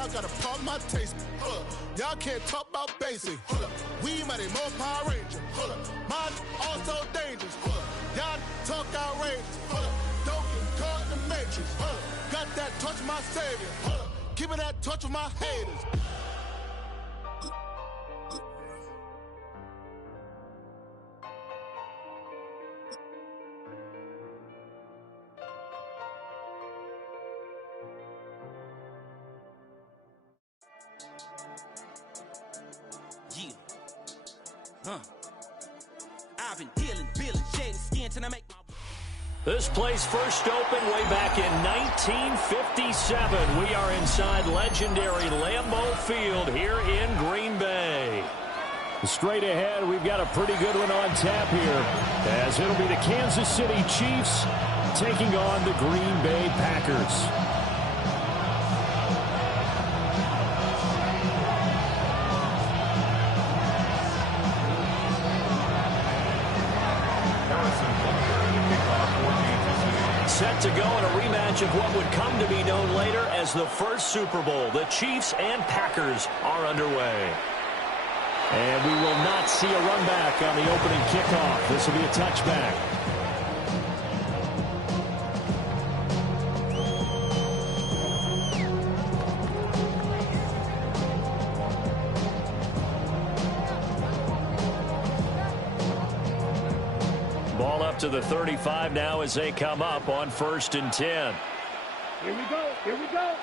Y'all got a problem, my taste. Hold up. Y'all can't talk about basic. Hold up. We mighty more Power Ranger. Hold up. Mine also dangerous. Hold up. Y'all talk outrageous. Hold up. Don't get caught in the matrix. Hold up. Got that touch with my savior. Hold up. Keeping that touch with my haters. I've been dealing, shading skin till I make my... This place first opened way back in 1957. We are inside legendary Lambeau Field here in Green Bay. Straight ahead, we've got a pretty good one on tap here, as it'll be the Kansas City Chiefs taking on the Green Bay Packers. Set to go in a rematch of what would come to be known later as the first Super Bowl. The Chiefs and Packers are underway. And we will not see a run back on the opening kickoff. This will be a touchback. Ball up to the 35 now as they come up on 1st and 10. Here we go. Here we go.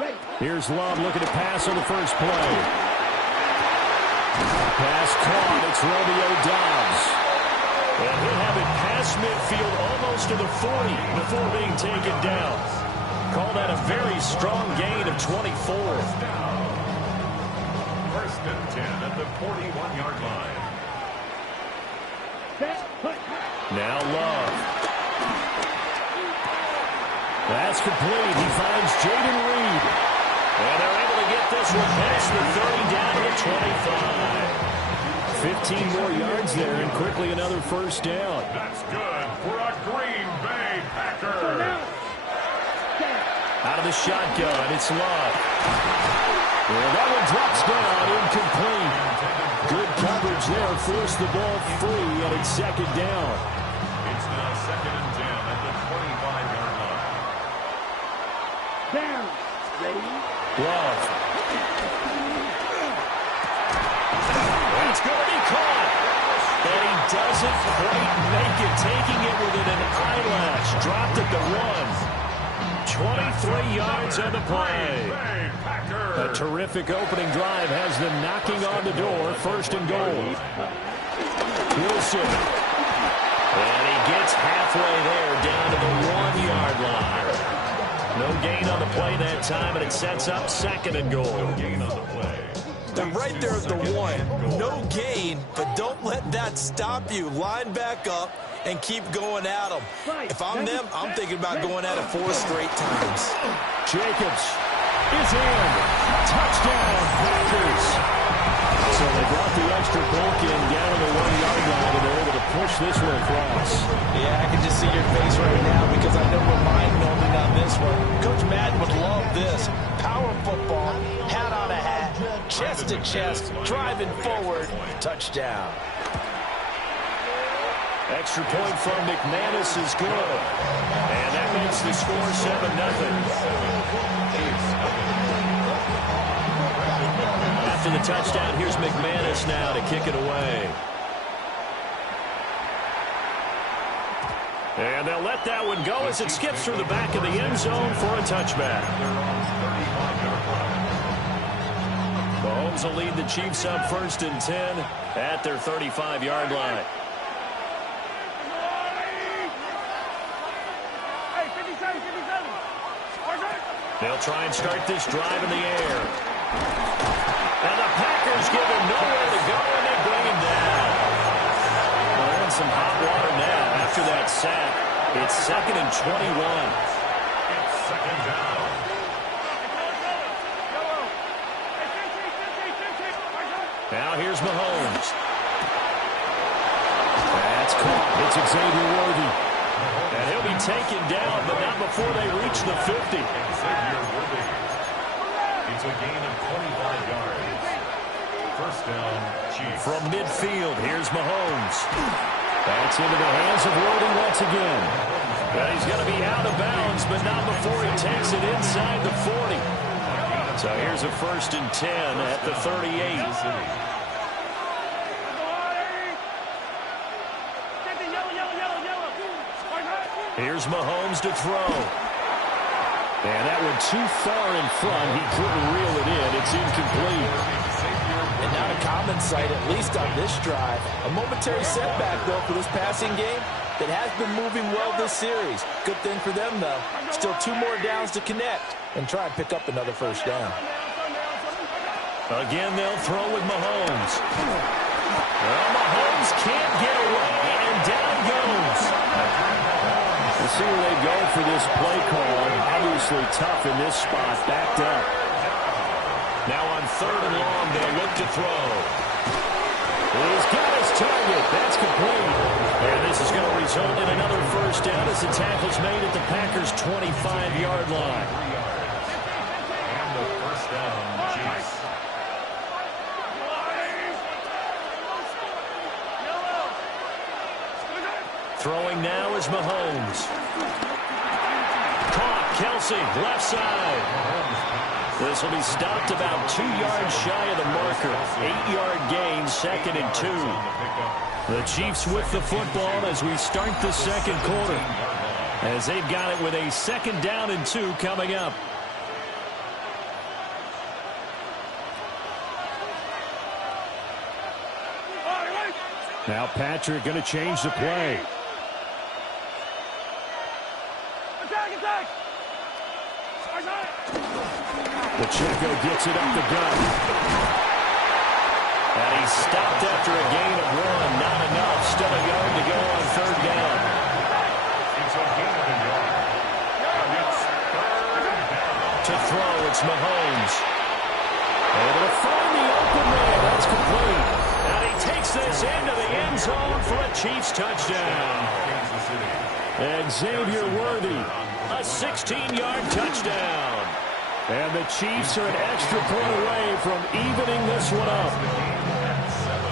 Ready. Here's Love looking to pass on the first play. Pass caught. It's Romeo Doubs. And he'll have it past midfield almost to the 40 before being taken down. Call that a very strong gain of 24. 1st and 10 at the 41-yard line. Now Love. That's complete. He finds Jaden Reed. And they're able to get this one past the 30 down to the 25. 15 more yards there and quickly another first down. That's good for a Green Bay Packer. Out of the shotgun, it's Love. And that one drops down, incomplete. Good coverage there, forced the ball free, and it's 2nd down. It's now 2nd and 10 at the 25-yard line. Down. Ready? Love. That's going to be caught. And he doesn't quite make it, taking it within an eyelash. Dropped at the 1. 23 yards on the play. A terrific opening drive has them knocking on the door. 1st and goal. Wilson. And he gets halfway there down to the 1-yard line. No gain on the play that time, and it sets up 2nd and goal. No gain on the play. They're right there at the 1. No gain, but don't let that stop you. Line back up and keep going at them. If I'm them, I'm thinking about going at it 4 straight times. Jacobs is in. Touchdown, Packers. So they brought the extra bulk in down to the 1-yard line, and they're able to push this one across. Yeah, I can just see your face right now because I know we're mind-numbing on this one. Coach Madden would love this. Power football, hat on a hat, chest to chest, driving forward, touchdown. Extra point from McManus is good. And that makes the score 7-0. After the touchdown, here's McManus now to kick it away. And they'll let that one go as it skips through the back of the end zone for a touchback. Mahomes will lead the Chiefs up 1st and 10 at their 35-yard line. They'll try and start this drive in the air. And the Packers give him nowhere to go, and they bring him down. Well, they're in some hot water now after that sack. It's 2nd and 21. It's 2nd down. Now here's Mahomes. That's caught. It's Xavier Worthy. And he'll be taken down, but not before they reach the 50. It's a gain of 25 yards. First down, Chiefs. From midfield, here's Mahomes. That's into the hands of Worthy once again. Well, he's going to be out of bounds, but not before he takes it inside the 40. So here's a 1st and 10 at the 38. Here's Mahomes to throw. And that one too far in front. He couldn't reel it in. It's incomplete. And not a common sight, at least on this drive. A momentary setback, though, for this passing game that has been moving well this series. Good thing for them, though. Still 2 more downs to connect and try and pick up another 1st down. Again, they'll throw with Mahomes. Well, Mahomes can't get away, and down goes. We'll see where they go for this play call. Obviously tough in this spot, backed up. Now on 3rd and long, they'll look to throw. He's got his target. That's complete. And this is going to result in another 1st down as the tackle's made at the Packers' 25-yard line. And the 1st down, Chiefs. Throwing now is Mahomes. Caught, Kelsey, left side. This will be stopped about 2 yards shy of the marker. 8-yard gain, 2nd and 2. The Chiefs with the football as we start the 2nd quarter. As they've got it with a 2nd down and 2 coming up. Now Patrick going to change the play. Pacheco gets it up the gut. And he's stopped after a gain of 1. Not enough. Still a yard to go on 3rd down. It's a gain of a yard. And it's 3rd down. To throw, it's Mahomes. Able to find the open man. That's complete. And he takes this into the end zone for a Chiefs touchdown. And Xavier Worthy, a 16-yard touchdown. And the Chiefs are an extra point away from evening this one up.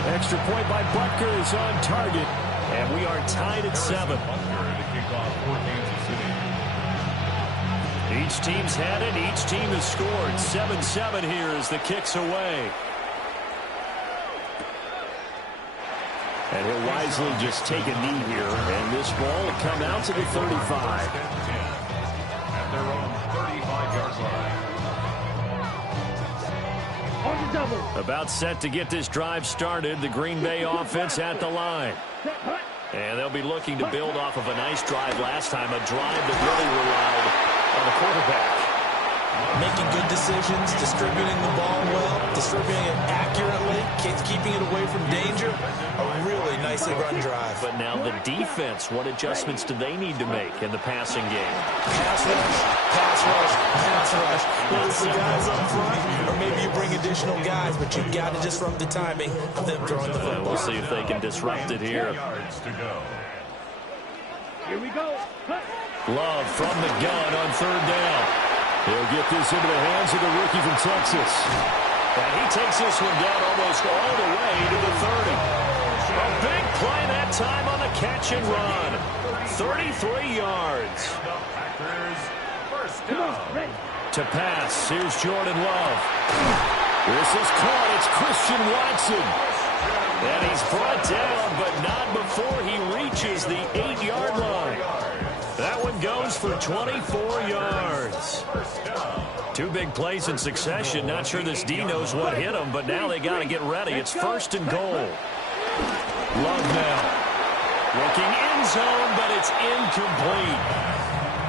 Extra point by Butker is on target. And we are tied at 7. Each team's had it. Each team has scored. 7-7 here as the kick's away. And he'll wisely just take a knee here. And this ball will come out to the 35. At their own 35-yard line. About set to get this drive started. The Green Bay offense at the line. And they'll be looking to build off of a nice drive last time. A drive that really relied on the quarterback. Making good decisions, distributing the ball well, distributing it accurately, keeping it away from danger. A really nicely run drive. But now the defense, what adjustments do they need to make in the passing game? Pass rush, pass rush, pass rush. Whether it's the guys up front, or maybe you bring additional guys, but you've got to disrupt the timing of them throwing the football. We'll see if they can disrupt it here. Here we go. Love from the gun on 3rd down. He'll get this into the hands of the rookie from Texas. And he takes this one down almost all the way to the 30. A big play that time on the catch and run. 33 yards. To pass, here's Jordan Love. This is caught. It's Christian Watson. And he's brought down, but not before he reaches the 8-yard line. That one goes for 24 yards. 2 big plays in succession. Not sure this D knows what hit him, but now they got to get ready. It's 1st and goal. Love now. Looking end zone, but it's incomplete.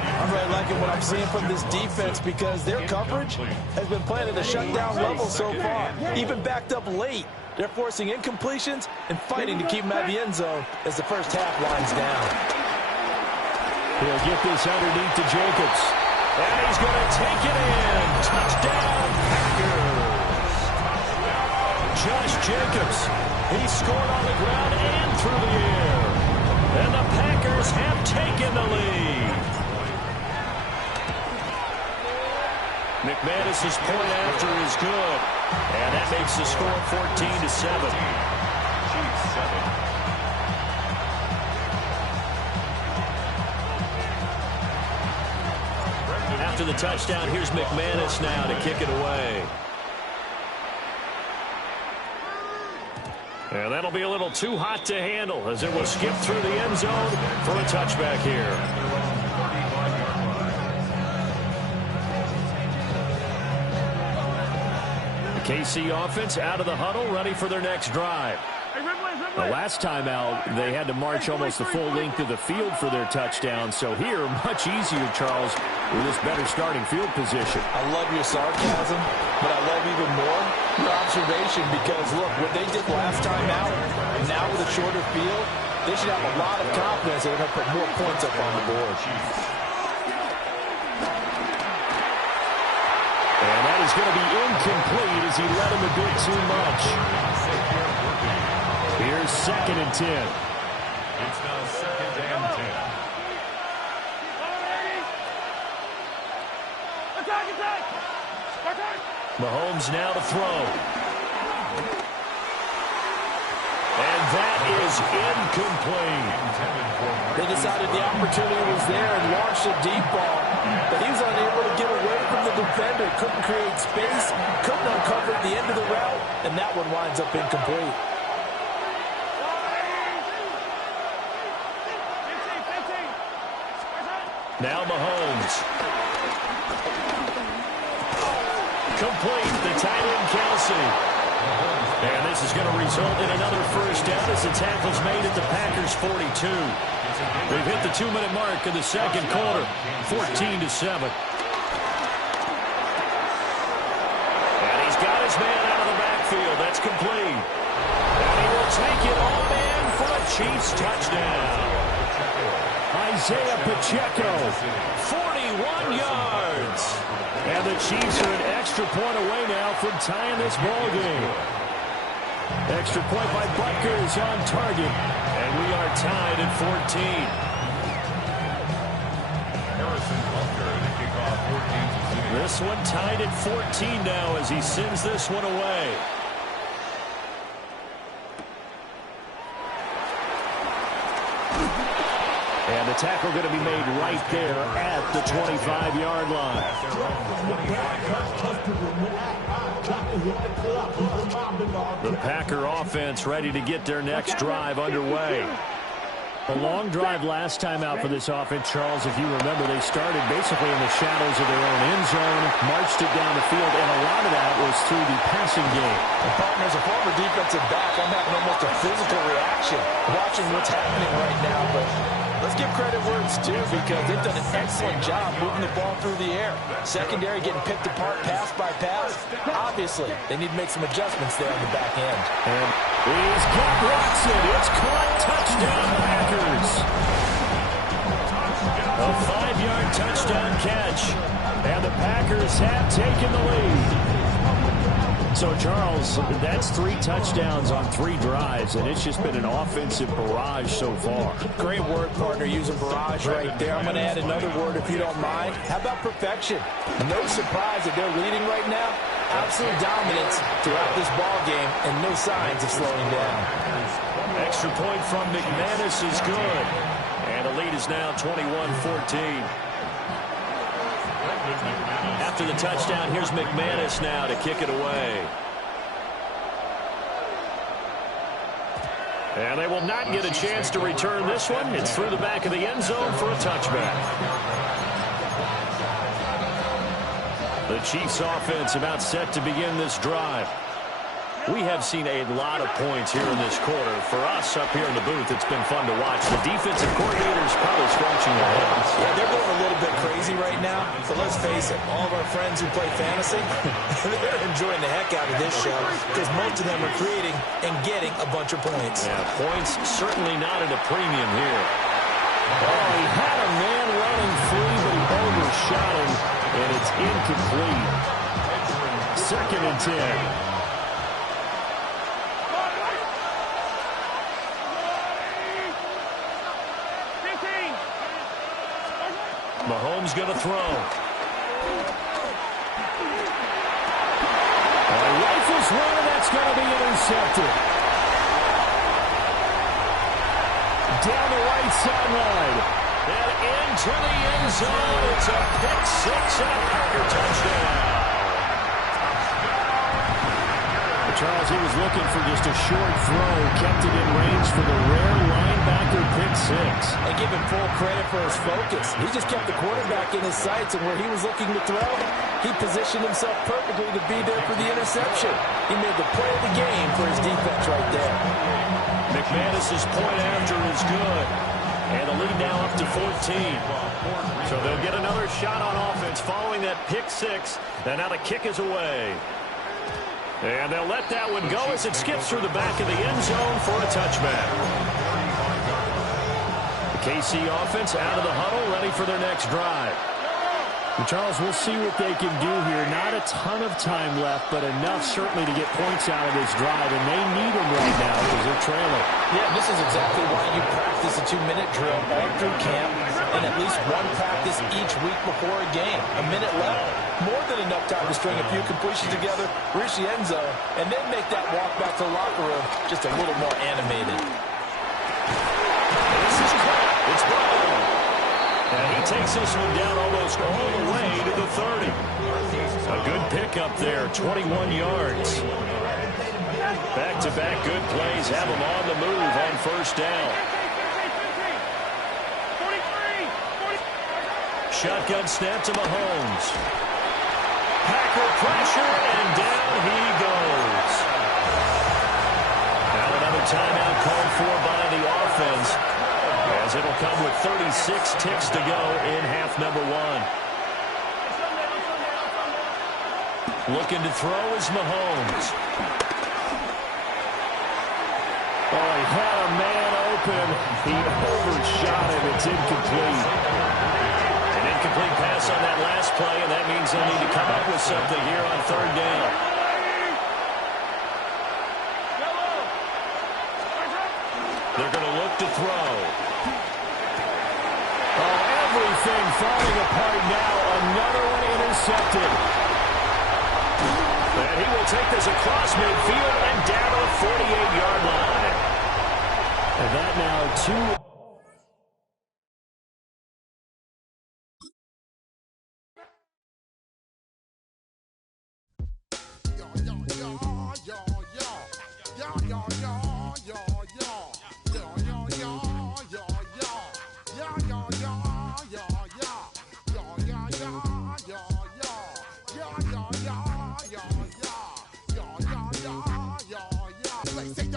I'm really liking what I'm seeing from this defense because their coverage has been playing at a shutdown level so far. Even backed up late, they're forcing incompletions and fighting to keep them out of the end zone as the first half winds down. He'll get this underneath to Jacobs. And he's going to take it in. Touchdown, Packers. Josh Jacobs. He scored on the ground and through the air. And the Packers have taken the lead. McManus's point after is good. And that makes the score 14-7. Chiefs 7. After the touchdown, here's McManus now to kick it away. And that'll be a little too hot to handle as it will skip through the end zone for a touchback here. The KC offense out of the huddle, ready for their next drive. The last time out, they had to march almost the full length of the field for their touchdown. So here, much easier, Charles, with this better starting field position. I love your sarcasm, but I love even more your observation because, look, what they did last time out, now with a shorter field, they should have a lot of confidence that they're going to put more points up on the board. And that is going to be incomplete as he led him a bit too much. Here's 2nd and 10. It's now 2nd and 10. Mahomes now to throw. And that is incomplete. They decided the opportunity was there and launched a deep ball, but he was unable to get away from the defender, couldn't create space, couldn't uncover the end of the route, and that one winds up incomplete. Now Mahomes. Complete. The tight end, Kelsey. And this is going to result in another first down as the tackle's made at the Packers' 42. They've hit the 2-minute mark in the second quarter. 14-7. And he's got his man out of the backfield. That's complete. And he will take it on in for a Chiefs touchdown. Isaiah Pacheco, 41 yards. And the Chiefs are an extra point away now from tying this ball game. Extra point by Butker on target. And we are tied at 14. Harrison Butker to kick off 14-0. This one tied at 14 now as he sends this one away. And the tackle going to be made right there at the 25-yard line. The Packer offense ready to get their next drive underway. A long drive last time out for this offense, Charles. If you remember, they started basically in the shadows of their own end zone, marched it down the field, and a lot of that was through the passing game. And partner, as a former defensive back, I'm having almost a physical reaction watching what's happening right now. But let's give credit where it's due because they've done an excellent job moving the ball through the air. Secondary getting picked apart pass by pass. Obviously, they need to make some adjustments there on the back end. And he's got Watson. It's caught. Touchdown, Packers. A 5-yard touchdown catch. And the Packers have taken the lead. So, Charles, that's 3 touchdowns on 3 drives, and it's just been an offensive barrage so far. Great word, partner, using barrage right there. I'm going to add another word if you don't mind. How about perfection? No surprise that they're leading right now. Absolute dominance throughout this ball game and no signs of slowing down. Extra point from McManus is good. And the lead is now 21-14. After the touchdown, here's McManus now to kick it away. And they will not get a chance to return this one. It's through the back of the end zone for a touchback. The Chiefs offense about set to begin this drive. We have seen a lot of points here in this quarter. For us up here in the booth, it's been fun to watch. The defensive coordinators probably scratching their heads. Yeah, they're going a little bit crazy right now. But let's face it, all of our friends who play fantasy, they're enjoying the heck out of this show because most of them are creating and getting a bunch of points. Yeah, points certainly not at a premium here. Oh, he had a man running free, but he overshot him, and it's incomplete. 2nd and 10. Mahomes going to throw. Rifles one, and that's going to be intercepted. Down the right sideline. And into the end zone. It's a pick six and a Packer touchdown. Charles, he was looking for just a short throw. Kept it in range for the rare linebacker pick six. I give him full credit for his focus. He just kept the quarterback in his sights, and where he was looking to throw, he positioned himself perfectly to be there for the interception. He made the play of the game for his defense right there. McManus's point after is good. And the lead now up to 14. So they'll get another shot on offense following that pick six. And now the kick is away. And they'll let that one go as it skips through the back of the end zone for a touchback. The KC offense out of the huddle, ready for their next drive. And Charles, we'll see what they can do here. Not a ton of time left, but enough certainly to get points out of this drive, and they need them right now because they're trailing. Yeah, this is exactly why you practice a 2-minute drill all through camp and at least one practice each week before a game. A minute left, more than enough time to string a few completions together, reach the end zone, and then make that walk back to the locker room just a little more animated. This is caught. It's Brown. And he takes this one down almost all the way to the 30. A good pickup there, 21 yards. Back-to-back good plays have him on the move on first down. Shotgun snap to Mahomes. Packer pressure, and down he goes. Now another timeout called for by the offense, as it'll come with 36 ticks to go in half number one. Looking to throw is Mahomes. Oh, he had a man open. He overshot it. It's incomplete. An incomplete pass on that last play, and that means they'll need to come up with something here on third down. They're going to look to throw. Oh, everything falling apart now. Another one intercepted. And he will take this across midfield and down to the 48-yard line. And that now 2.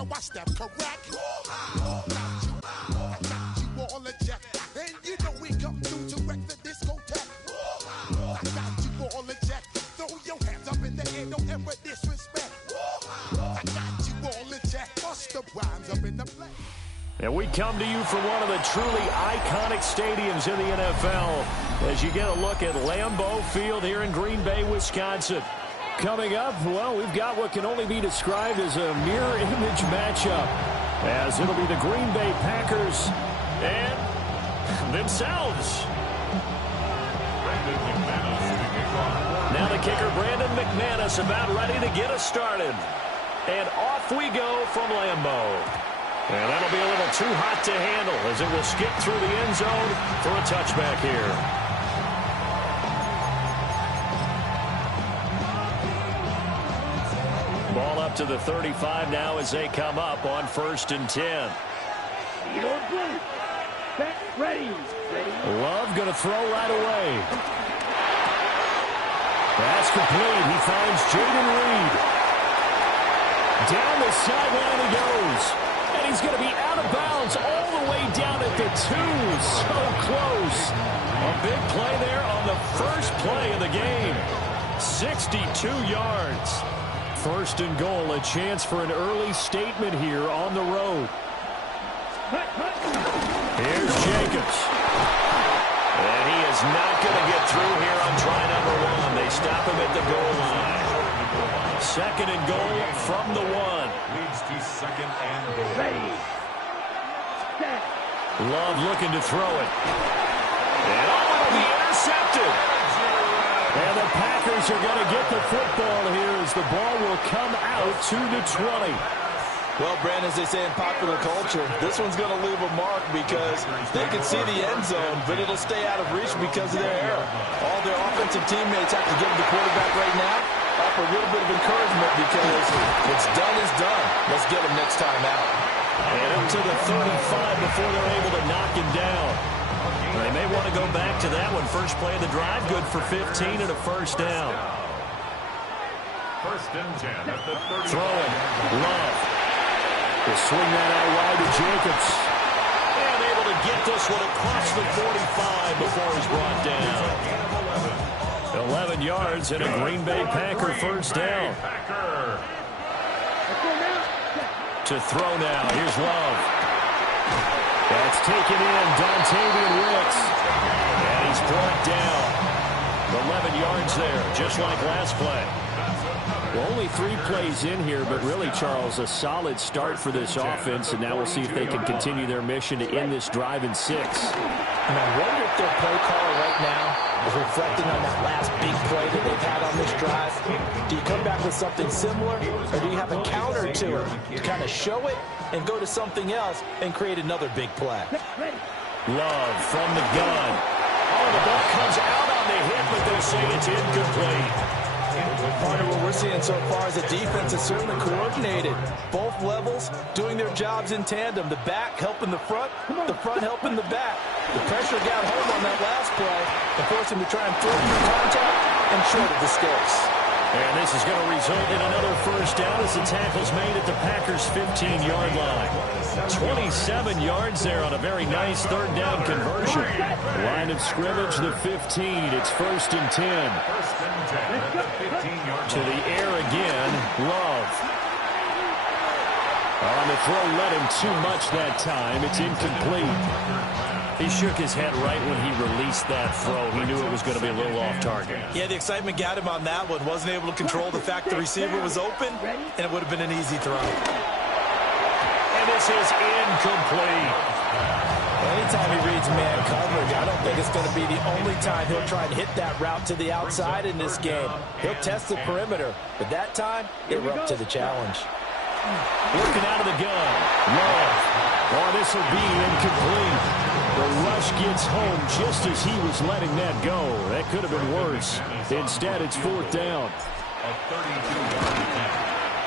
Watch that correct. You all a check. And you know we come through to wreck the discotheque. I got you all a check. Throw your hands up in the air, don't ever disrespect. I got you all a check. Bust the rhymes up in the play. And we come to you from one of the truly iconic stadiums in the NFL as you get a look at Lambeau Field here in Green Bay, Wisconsin. Coming up, well, we've got what can only be described as a mirror image matchup, as it'll be the Green Bay Packers and themselves. Now the kicker, Brandon McManus, about ready to get us started. And off we go from Lambeau. And that'll be a little too hot to handle as it will skip through the end zone for a touchback here. Ball up to the 35 now as they come up on 1st and 10. Ready. Love going to throw right away. That's complete. He finds Jaden Reed. Down the sideline he goes. And he's going to be out of bounds all the way down at the 2. So close. A big play there on the first play of the game. 62 yards. 1st and goal, a chance for an early statement here on the road. Here's Jacobs. And he is not going to get through here on try number 1. They stop him at the goal line. 2nd and goal from the 1. Leads to 2nd and goal. Ready. Set. Love looking to throw it. And it'll be intercepted. And the Packers Packers are going to get the football here as the ball will come out to the 20. Well, Brandon, as they say in popular culture, this one's going to leave a mark because they can see the end zone, but it'll stay out of reach because of their error. All their offensive teammates have to give the quarterback right now offer a little bit of encouragement because what's done is done. Let's get him next time out. And up to the 35 before they're able to knock him down. They may want to go back to that one. First play of the drive, good for 15 and a first down. First and 10 at the 30. Throwing. Love. He'll swing that out wide to Jacobs. And able to get this one across the 45 before he's brought down. 11 yards and a Green Bay Packer first down. To throw now. Here's Love. That's taken in. Dontavian Wicks. And he's brought down. 11 yards there, just like last play. Well, only 3 plays in here, but really, Charles, a solid start for this offense, and now we'll see if they can continue their mission to end this drive in 6. And I wonder if their play caller right now is reflecting on that last big play that they've had on this drive. Do you come back with something similar, or do you have a counter to it to kind of show it and go to something else and create another big play? Love from the gun. Oh, the ball comes out on the hit, but they'll say it's incomplete. Part of what we're seeing so far is the defense is certainly coordinated. Both levels doing their jobs in tandem. The back helping the front helping the back. The pressure got home on that last play and forced him to try and throw through contact and short of the sticks. And this is going to result in another first down as the tackle's made at the Packers' 15-yard line. 27 yards there on a very nice third down conversion. Line of scrimmage, the 15. It's first and 10. To the air again, Love. On the throw, led him too much that time. It's incomplete. He shook his head right when he released that throw. He knew it was going to be a little off target. Yeah, the excitement got him on that one. Wasn't able to control the fact the receiver was open, and it would have been an easy throw. And this is incomplete. Anytime he reads man coverage, I don't think it's going to be the only time he'll try and hit that route to the outside in this game. He'll test the perimeter, but that time, they were up to the challenge. Working out of the gun. Love. Oh, this will be incomplete. The rush gets home just as he was letting that go. That could have been worse. Instead, it's fourth down.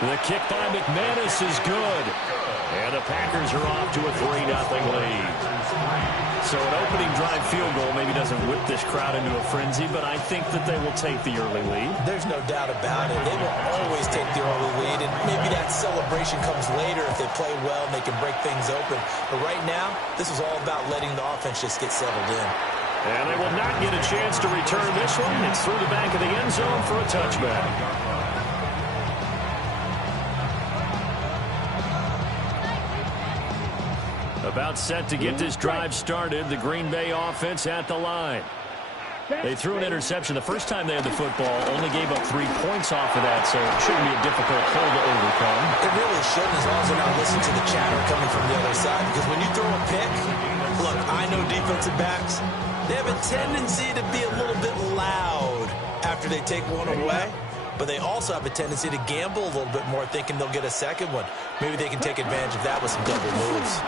The kick by McManus is good. And the Packers are off to a 3-0 lead. So an opening drive field goal maybe doesn't whip this crowd into a frenzy, but I think that they will take the early lead. There's no doubt about it. They will always take the early lead, and maybe that celebration comes later if they play well and they can break things open. But right now, this is all about letting the offense just get settled in. And they will not get a chance to return this one. It's through the back of the end zone for a touchback. About set to get this drive started. The Green Bay offense at the line. They threw an interception the first time they had the football, only gave up 3 points off of that, so it shouldn't be a difficult hole to overcome. It really shouldn't, as long as they're not listening to the chatter coming from the other side, because when you throw a pick, look, I know defensive backs, they have a tendency to be a little bit loud after they take one away, but they also have a tendency to gamble a little bit more, thinking they'll get a second one. Maybe they can take advantage of that with some double moves.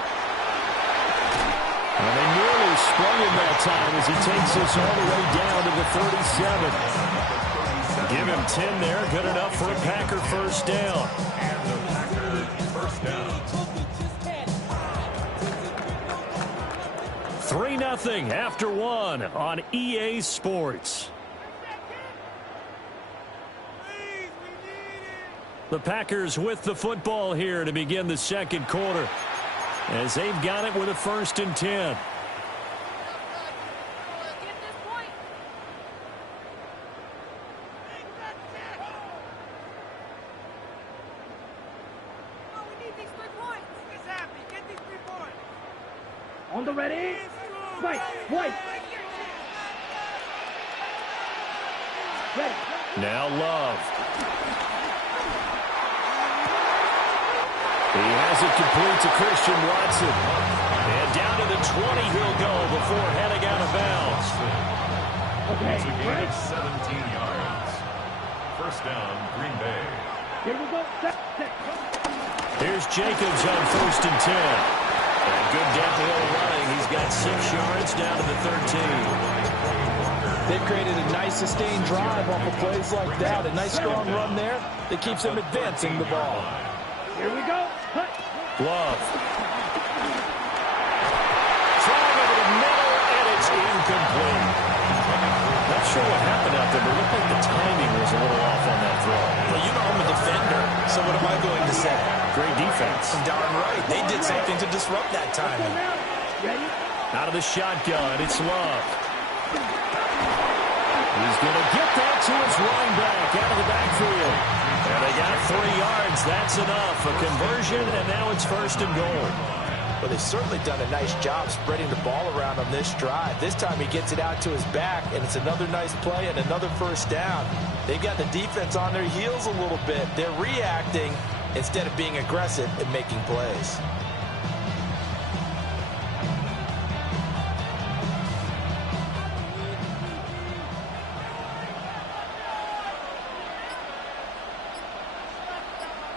And they nearly sprung him that time as he takes this all the way down to the 37. Give him 10 there. Good enough for a Packer first down. And the Packers first down. 3-0 after one on EA Sports. The Packers with the football here to begin the second quarter, as they've got it with a first and 10. On the ready, fight, white. Ready. Now Love. He has it complete to Christian Watson. And down to the 20 he'll go before heading out of bounds. Okay, It's a gain of 17 yards. First down, Green Bay. Here we go. Here's Jacobs on 1st and 10. And good downhill running. He's got 6 yards down to the 13. They've created a nice sustained drive off of plays like that. A nice strong run there that keeps them advancing the ball. Here we go. Love. Throwing over the middle, and it's incomplete. Not sure what happened out there, but it looked like the timing was a little off on that throw. Well, you know I'm a defender, so what am I going to say? Great defense. Darn right. They did something to disrupt that timing. Ready? Out of the shotgun, it's Love. He's going to get that to his running back out of the backfield. And they got 3 yards. That's enough. A conversion, and now it's 1st and goal. Well, they've certainly done a nice job spreading the ball around on this drive. This time he gets it out to his back, and it's another nice play and another first down. They've got the defense on their heels a little bit. They're reacting instead of being aggressive and making plays.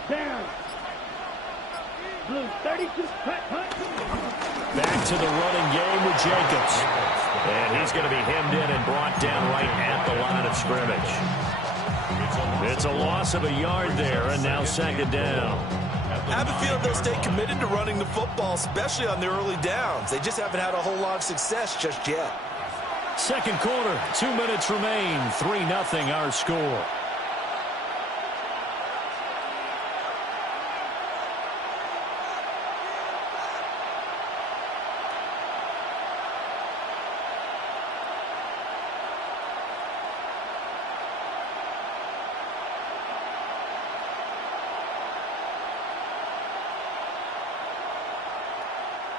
Down. Blue 32. Cut. Back to the running game with Jacobs. And he's going to be hemmed in and brought down right at the line of scrimmage. It's a loss of a yard there, and now 2nd down. I have a feeling they'll stay committed to running the football, especially on their early downs. They just haven't had a whole lot of success just yet. 2nd quarter, 2 minutes remain, 3-0 our score.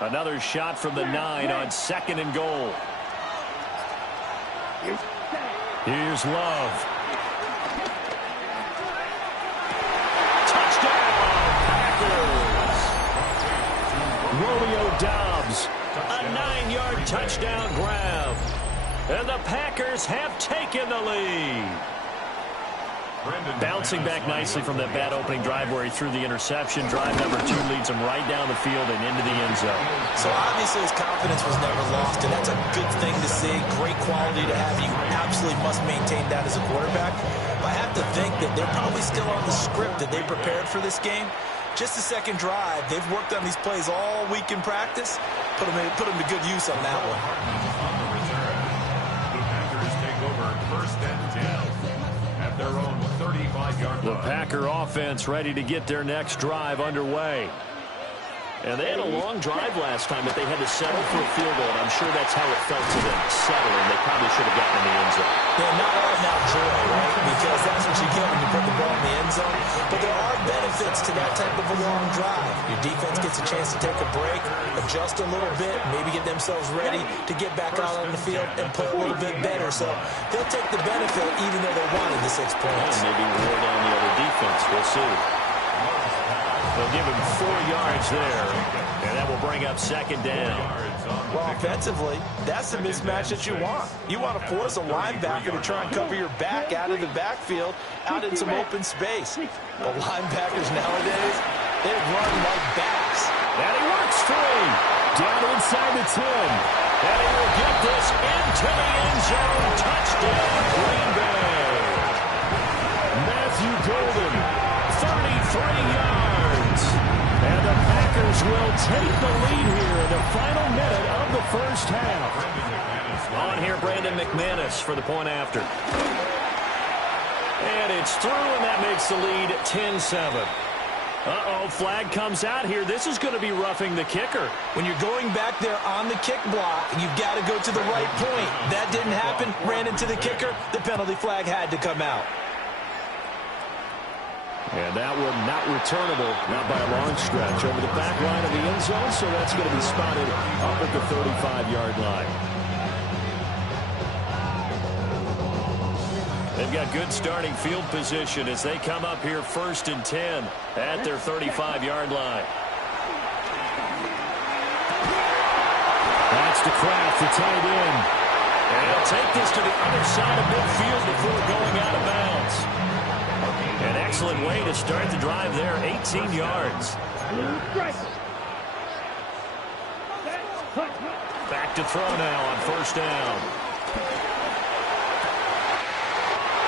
Another shot from the 9 on 2nd and goal. Here's Love. Touchdown, Packers. Romeo Doubs, a 9-yard touchdown grab. And the Packers have taken the lead. Bouncing back nicely from that bad opening drive where he threw the interception. Drive number 2 leads him right down the field and into the end zone. So obviously his confidence was never lost, and that's a good thing to see. Great quality to have. You absolutely must maintain that as a quarterback. But I have to think that they're probably still on the script that they prepared for this game. Just the 2nd drive. They've worked on these plays all week in practice. Put them to good use on that one. The Packers take over 1st and 10 at their own 35-yard line. The Packer offense ready to get their next drive underway. And they had a long drive last time, but they had to settle for a field goal. And I'm sure that's how it felt to them, settling. They probably should have gotten in the end zone. Yeah, not all now joy, right? Because that's what you get when you put the ball in the end zone. But there are benefits to that type of a long drive. Your defense gets a chance to take a break, adjust a little bit, maybe get themselves ready to get back out on the field and play a little bit better. So they'll take the benefit even though they wanted the 6 points. And maybe reward on the other defense. We'll see. They'll give him 4 yards there, and that will bring up 2nd down. Well, offensively, that's the mismatch that you want. You want to force a linebacker to try and cover your back out of the backfield, out in some open space. But linebackers nowadays, they run like backs. And he works free. Down inside the 10. And he will get this into the end zone. Touchdown, Green Bay. Matthew Golden, 33 yards. And the Packers will take the lead here in the final minute of the 1st half. On here, Brandon McManus for the point after. And it's through, and that makes the lead 10-7. Uh-oh, flag comes out here. This is going to be roughing the kicker. When you're going back there on the kick block, you've got to go to the right point. That didn't happen. Ran into the kicker. The penalty flag had to come out. And that one not returnable, not by a long stretch, over the back line of the end zone, so that's going to be spotted up at the 35-yard line. They've got good starting field position as they come up here 1st and 10 at their 35-yard line. That's to Kraft, the tight end. And he'll take this to the other side of midfield before going out of bounds. An excellent way to start the drive there, 18 yards. Back to throw now on first down.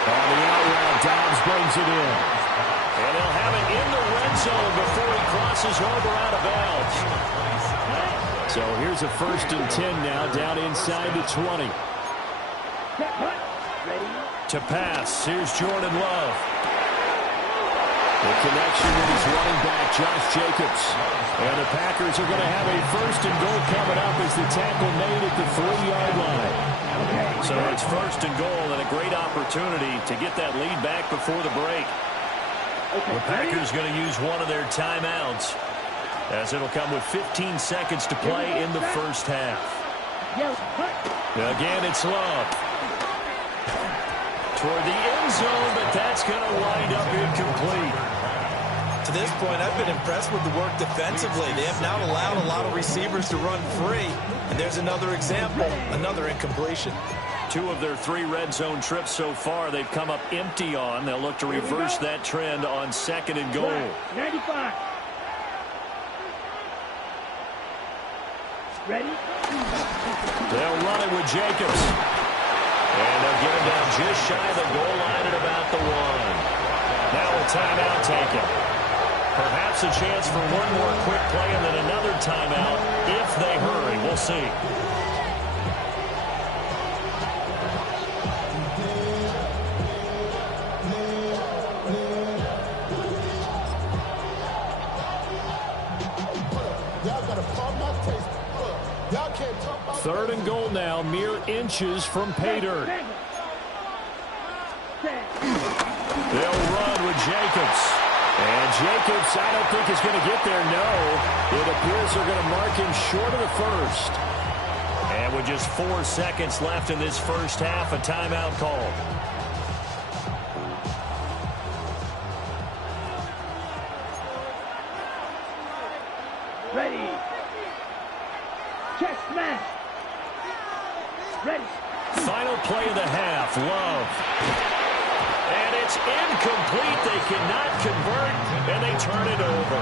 On the out route, Dobbs brings it in. And they'll have it in the red zone before he crosses over out of bounds. So here's a 1st and 10 now, down inside the 20. To pass, here's Jordan Love. The connection with his running back, Josh Jacobs. And the Packers are going to have a 1st and goal coming up as the tackle made at the 3-yard line. So it's 1st and goal and a great opportunity to get that lead back before the break. The Packers going to use one of their timeouts, as it'll come with 15 seconds to play in the first half. Again, it's Love. Toward the end zone, but that's going to wind up incomplete. To this point, I've been impressed with the work defensively. They have not allowed a lot of receivers to run free. And there's another example, another incompletion. 2 of their 3 red zone trips so far they've come up empty on. They'll look to reverse that trend on 2nd and goal. 95. Ready? They'll run it with Jacobs. And they'll get him down just shy of the goal line at about the 1. Now a timeout taken. Perhaps a chance for one more quick play and then another timeout if they hurry. We'll see. Third and goal now, mere inches from pay dirt. They'll run with Jacobs. And Jacobs, I don't think is going to get there, no. It appears they're going to mark him short of the 1st. And with just 4 seconds left in this first half, a timeout called. Ready. Check smash. Ready. Final play of the half, Love. And it's incomplete. They cannot convert, and they turn it over.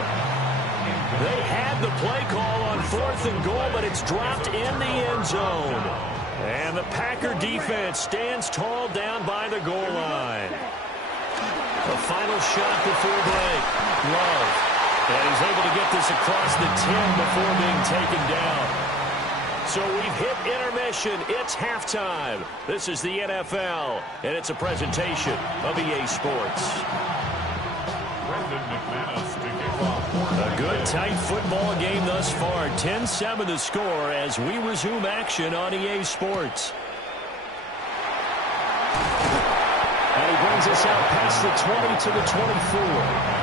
They had the play call on 4th and goal, but it's dropped in the end zone. And the Packer defense stands tall down by the goal line. The final shot before break. Love. And he's able to get this across the 10 before being taken down. So we've hit intermission. It's halftime. This is the NFL, and it's a presentation of EA Sports. A good, tight football game thus far. 10-7 the score as we resume action on EA Sports. And he brings us out past the 20 to the 24.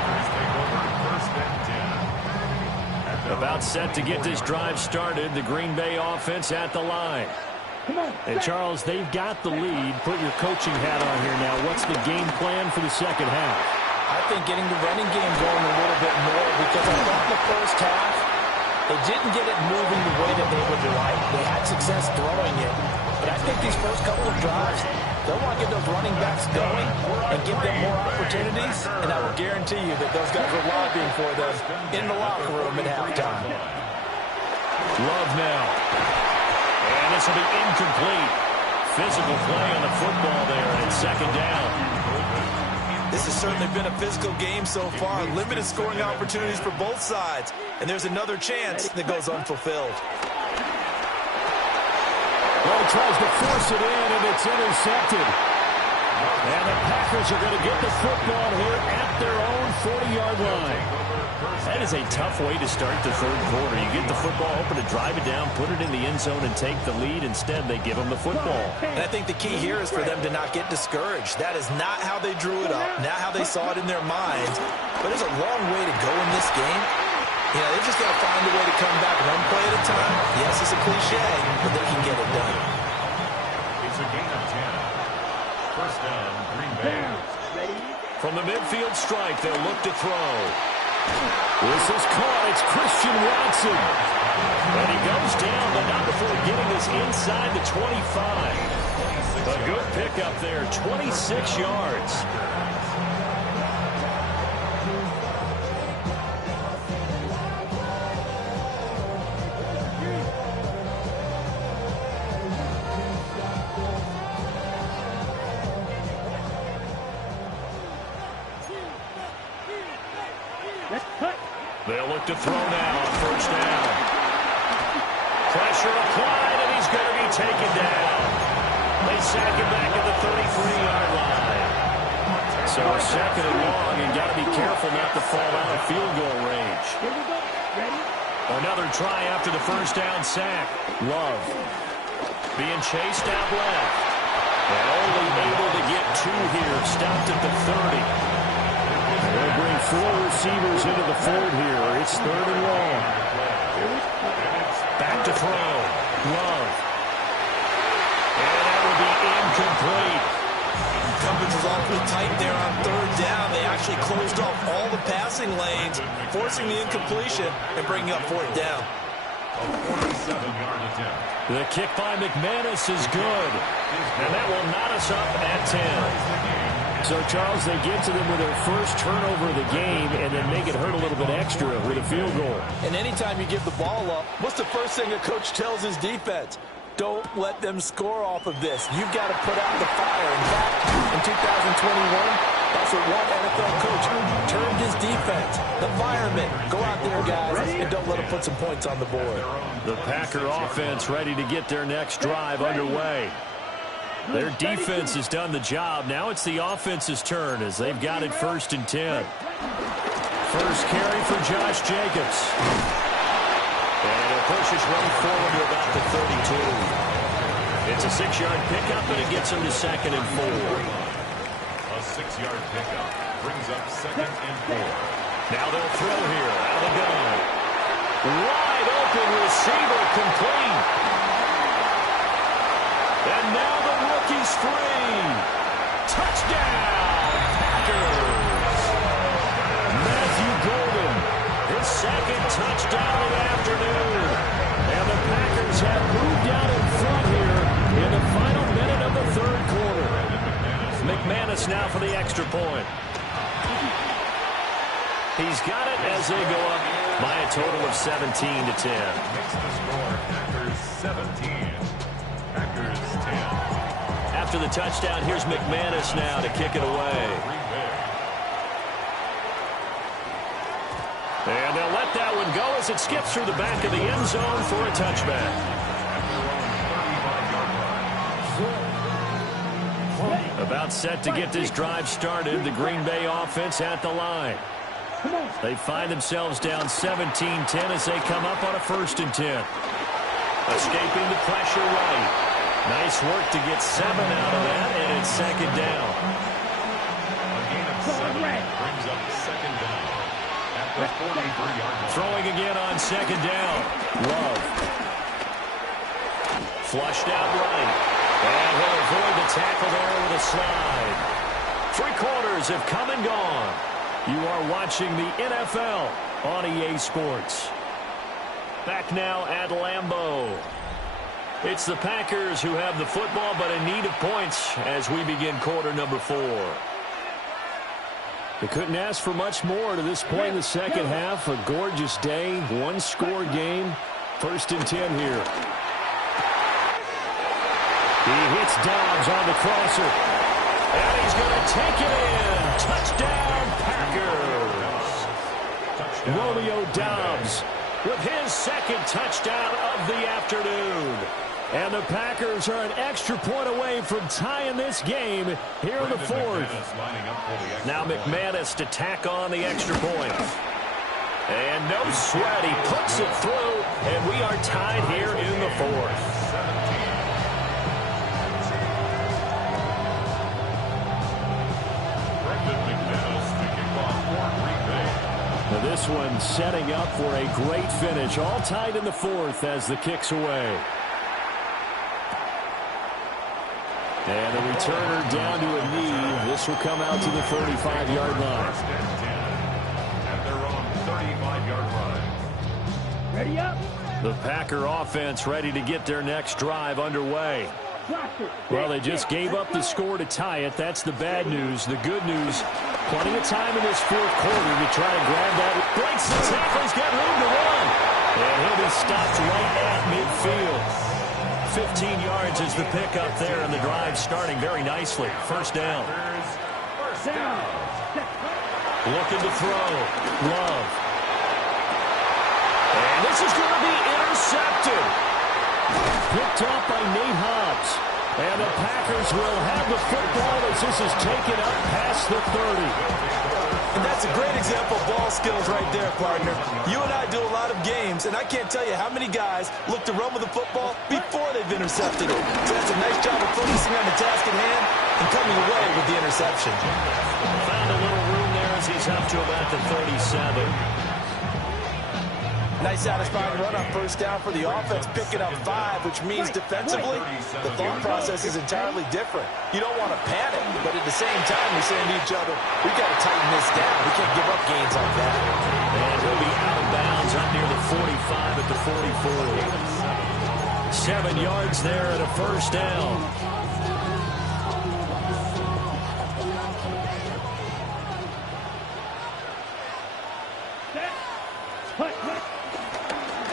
About set to get this drive started. The Green Bay offense at the line. And, Charles, they've got the lead. Put your coaching hat on here now. What's the game plan for the second half? I think getting the running game going a little bit more, because I thought in the first half they didn't get it moving the way that they would like. They had success throwing it. But I think these first couple of drives, they'll want to get those running backs going and give them more opportunities, and I will guarantee you that those guys are lobbying for them in the locker room at halftime. Love now. And this will be incomplete. Physical play on the football there, and it's 2nd down. This has certainly been a physical game so far. Limited scoring opportunities for both sides, and there's another chance that goes unfulfilled. Well, he tries to force it in, and it's intercepted. And the Packers are going to get the football here at their own 40-yard line. That is a tough way to start the third quarter. You get the football, hoping to drive it down, put it in the end zone, and take the lead. Instead, they give them the football. And I think the key here is for them to not get discouraged. That is not how they drew it up, not how they saw it in their minds. But there's a long way to go in this game. You know, they've just got to find a way to come back one play at a time. Yes, it's a cliche, but they can get it done. It's a gain of 10. First down, Green Bay. From the midfield stripe, they'll look to throw. This is caught. It's Christian Watson. And he goes down, but not before getting this inside the 25. A good pickup there, 26 yards. look to throw now on first down. Pressure applied, and he's going to be taken down. They sack him back at the 33-yard line. So second and long, and got to be careful not to fall out of field goal range. Another try after the first down sack. Love being chased out left. And only able to get two here. Stopped at the 30. They'll bring four receivers into the fold here. It's third and long. Back to throw. Love. And that will be incomplete. Coverage was awfully tight there on third down. They actually closed off all the passing lanes, forcing the incompletion and bringing up fourth down. A 47-yard attempt. The kick by McManus is good. And that will knot us up at 10. So, Charles, they get to them with their first turnover of the game and then make it hurt a little bit extra with a field goal. And anytime you give the ball up, what's the first thing a coach tells his defense? Don't let them score off of this. You've got to put out the fire. In fact, in 2021, that's what one NFL coach termed his defense. The firemen. Go out there, guys, and don't let them put some points on the board. The Packer offense ready to get their next drive underway. Their defense has done the job. Now it's the offense's turn as they've got it first and 10. First carry for Josh Jacobs. And he'll push his run forward to about the 32. It's a 6-yard pickup, and it gets him to second and 4. A 6-yard pickup brings up second and 4. Now they'll throw here out of the gun. Wide open receiver complete. And now the rookie's free. Touchdown, Packers. Matthew Golden, his second touchdown of the afternoon. And the Packers have moved out in front here in the final minute of the third quarter. McManus now for the extra point. He's got it as they go up by a total of 17-10. Makes the score Packers 17. Packers 10. After the touchdown, here's McManus now to kick it away. And they'll let that one go as it skips through the back of the end zone for a touchback. About set to get this drive started, the Green Bay offense at the line. They find themselves down 17-10 as they come up on a first and 10. Escaping the pressure right. Nice work to get 7 out of that, and it's second down. A gain of 7 brings up second down at the 43-yard line. Throwing again on second down. Love. Flushed out right. And he'll avoid the tackle there with a slide. 3 quarters have come and gone. You are watching the NFL on EA Sports. Back now at Lambeau. It's the Packers who have the football, but in need of points as we begin quarter number 4. They couldn't ask for much more to this point in the second half. A gorgeous day, one-score game. First and 10 here. He hits Dobbs on the crosser. And he's going to take it in. Touchdown, Packers. Touchdown. Romeo Dobbs with his second touchdown of the afternoon. And the Packers are an extra point away from tying this game here in the fourth. Now McManus to tack on the extra point. And no sweat. He puts it through, and we are tied here in the fourth. Now this one setting up for a great finish. All tied in the fourth as the kick's away. And the returner down to a knee. This will come out to the 35-yard line. At their own 35-yard line. Ready up. The Packer offense ready to get their next drive underway. Well, they just gave up the score to tie it. That's the bad news. The good news, plenty of time in this fourth quarter to try to grab that. Breaks the tackle. He's got room to run. And he'll be stopped right at midfield. 15 yards is the pickup there, and the drive starting very nicely. First down. Looking to throw. Love. And this is going to be intercepted. Picked up by Nate Hobbs. And the Packers will have the football as this is taken up past the 30. And that's a great example of ball skills right there, partner. You and I do a lot of games, and I can't tell you how many guys look to run with the football before they've intercepted it. So that's a nice job of focusing on the task at hand and coming away with the interception. Found a little room there as he's up to about the 37. Nice satisfying run on first down for the offense, picking up 5, which means defensively, the thought process is entirely different. You don't want to panic, but at the same time, you're saying to each other, we've got to tighten this down. We can't give up gains like that. And he'll be out of bounds up near the 45 at the 44. 7 yards there at a first down.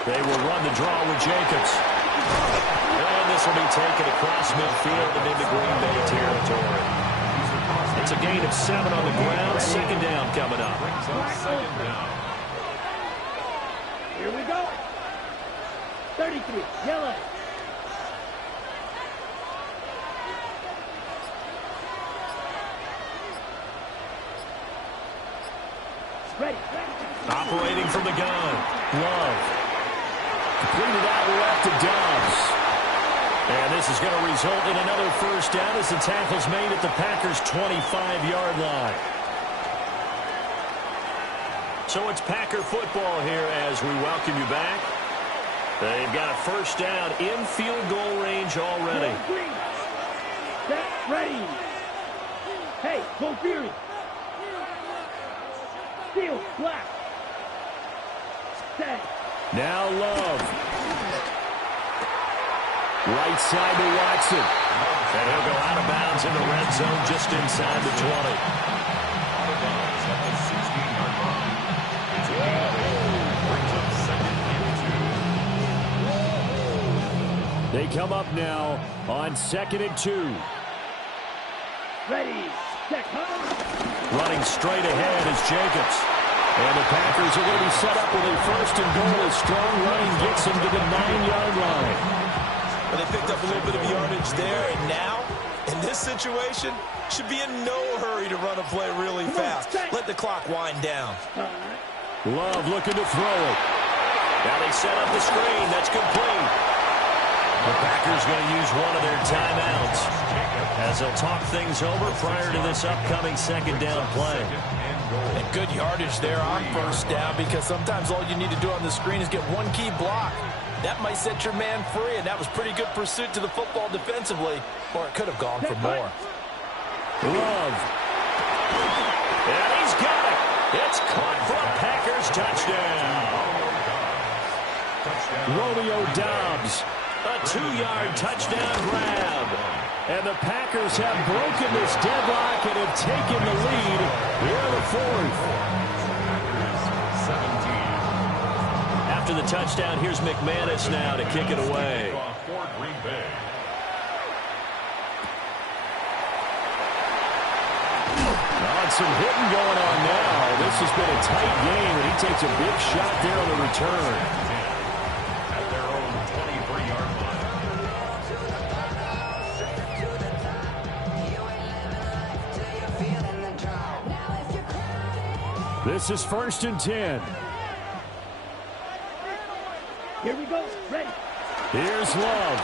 They will run the draw with Jacobs. And this will be taken across midfield and into Green Bay territory. It's a gain of 7 on the ground. Second down coming up. Here we go. 33, yellow. Ready. Operating from the gun. Love. Completed out left to Dobbs. And this is going to result in another first down as the tackle's made at the Packers' 25-yard line. So it's Packer football here as we welcome you back. They've got a first down in field goal range already. Set, ready. Hey, go Fury. Steel, black. Set. Now Love. Right side to Watson. And he'll go out of bounds in the red zone just inside the 20. They come up now on 2nd and 2. Ready, set, running straight ahead is Jacobs. And the Packers are going to be set up with a first and goal as strong running gets them to the 9-yard line. Well, they picked up a little bit of yardage there, and now, in this situation, should be in no hurry to run a play really fast. Let the clock wind down. Love looking to throw it. Now they set up the screen. That's complete. The Packers going to use one of their timeouts as they'll talk things over prior to this upcoming second down play. And good yardage there on first down because sometimes all you need to do on the screen is get one key block. That might set your man free, and that was pretty good pursuit to the football defensively, or it could have gone for more. Love. And he's got it. It's caught for a Packers touchdown. Romeo Dobbs. A 2-yard touchdown grab. And the Packers have broken this deadlock and have taken the lead here in the 4th. 17. After the touchdown, here's McManus now to kick it away. Some hitting going on now. This has been a tight game, and he takes a big shot there on the return. At their own 23-yard line. This is 1st and 10. Here we go. Ready. Here's Love.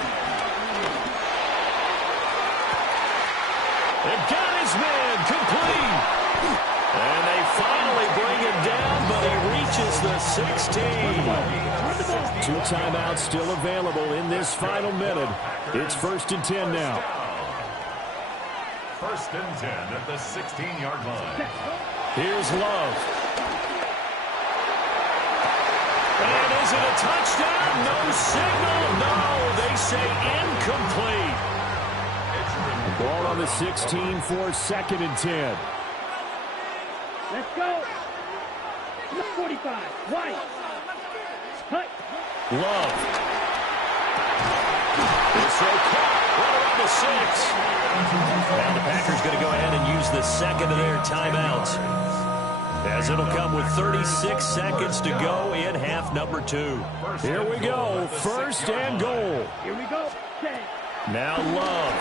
They've got his man complete. And they finally bring him down, but he reaches the 16. 2 timeouts still available in this final minute. It's 1st and 10 now. 1st and 10 at the 16-yard line. Here's Love. And is it a touchdown? No signal. No, they say incomplete. Ball on the 16 for 2nd and 10. Let's go. 45. White. Cut. Love. It's caught. Right around the 6. And the Packers going to go ahead and use the second of their timeouts. as it'll come with 36 seconds to go in half number 2. Here we go, first and goal. Here we go. Set. Now Love.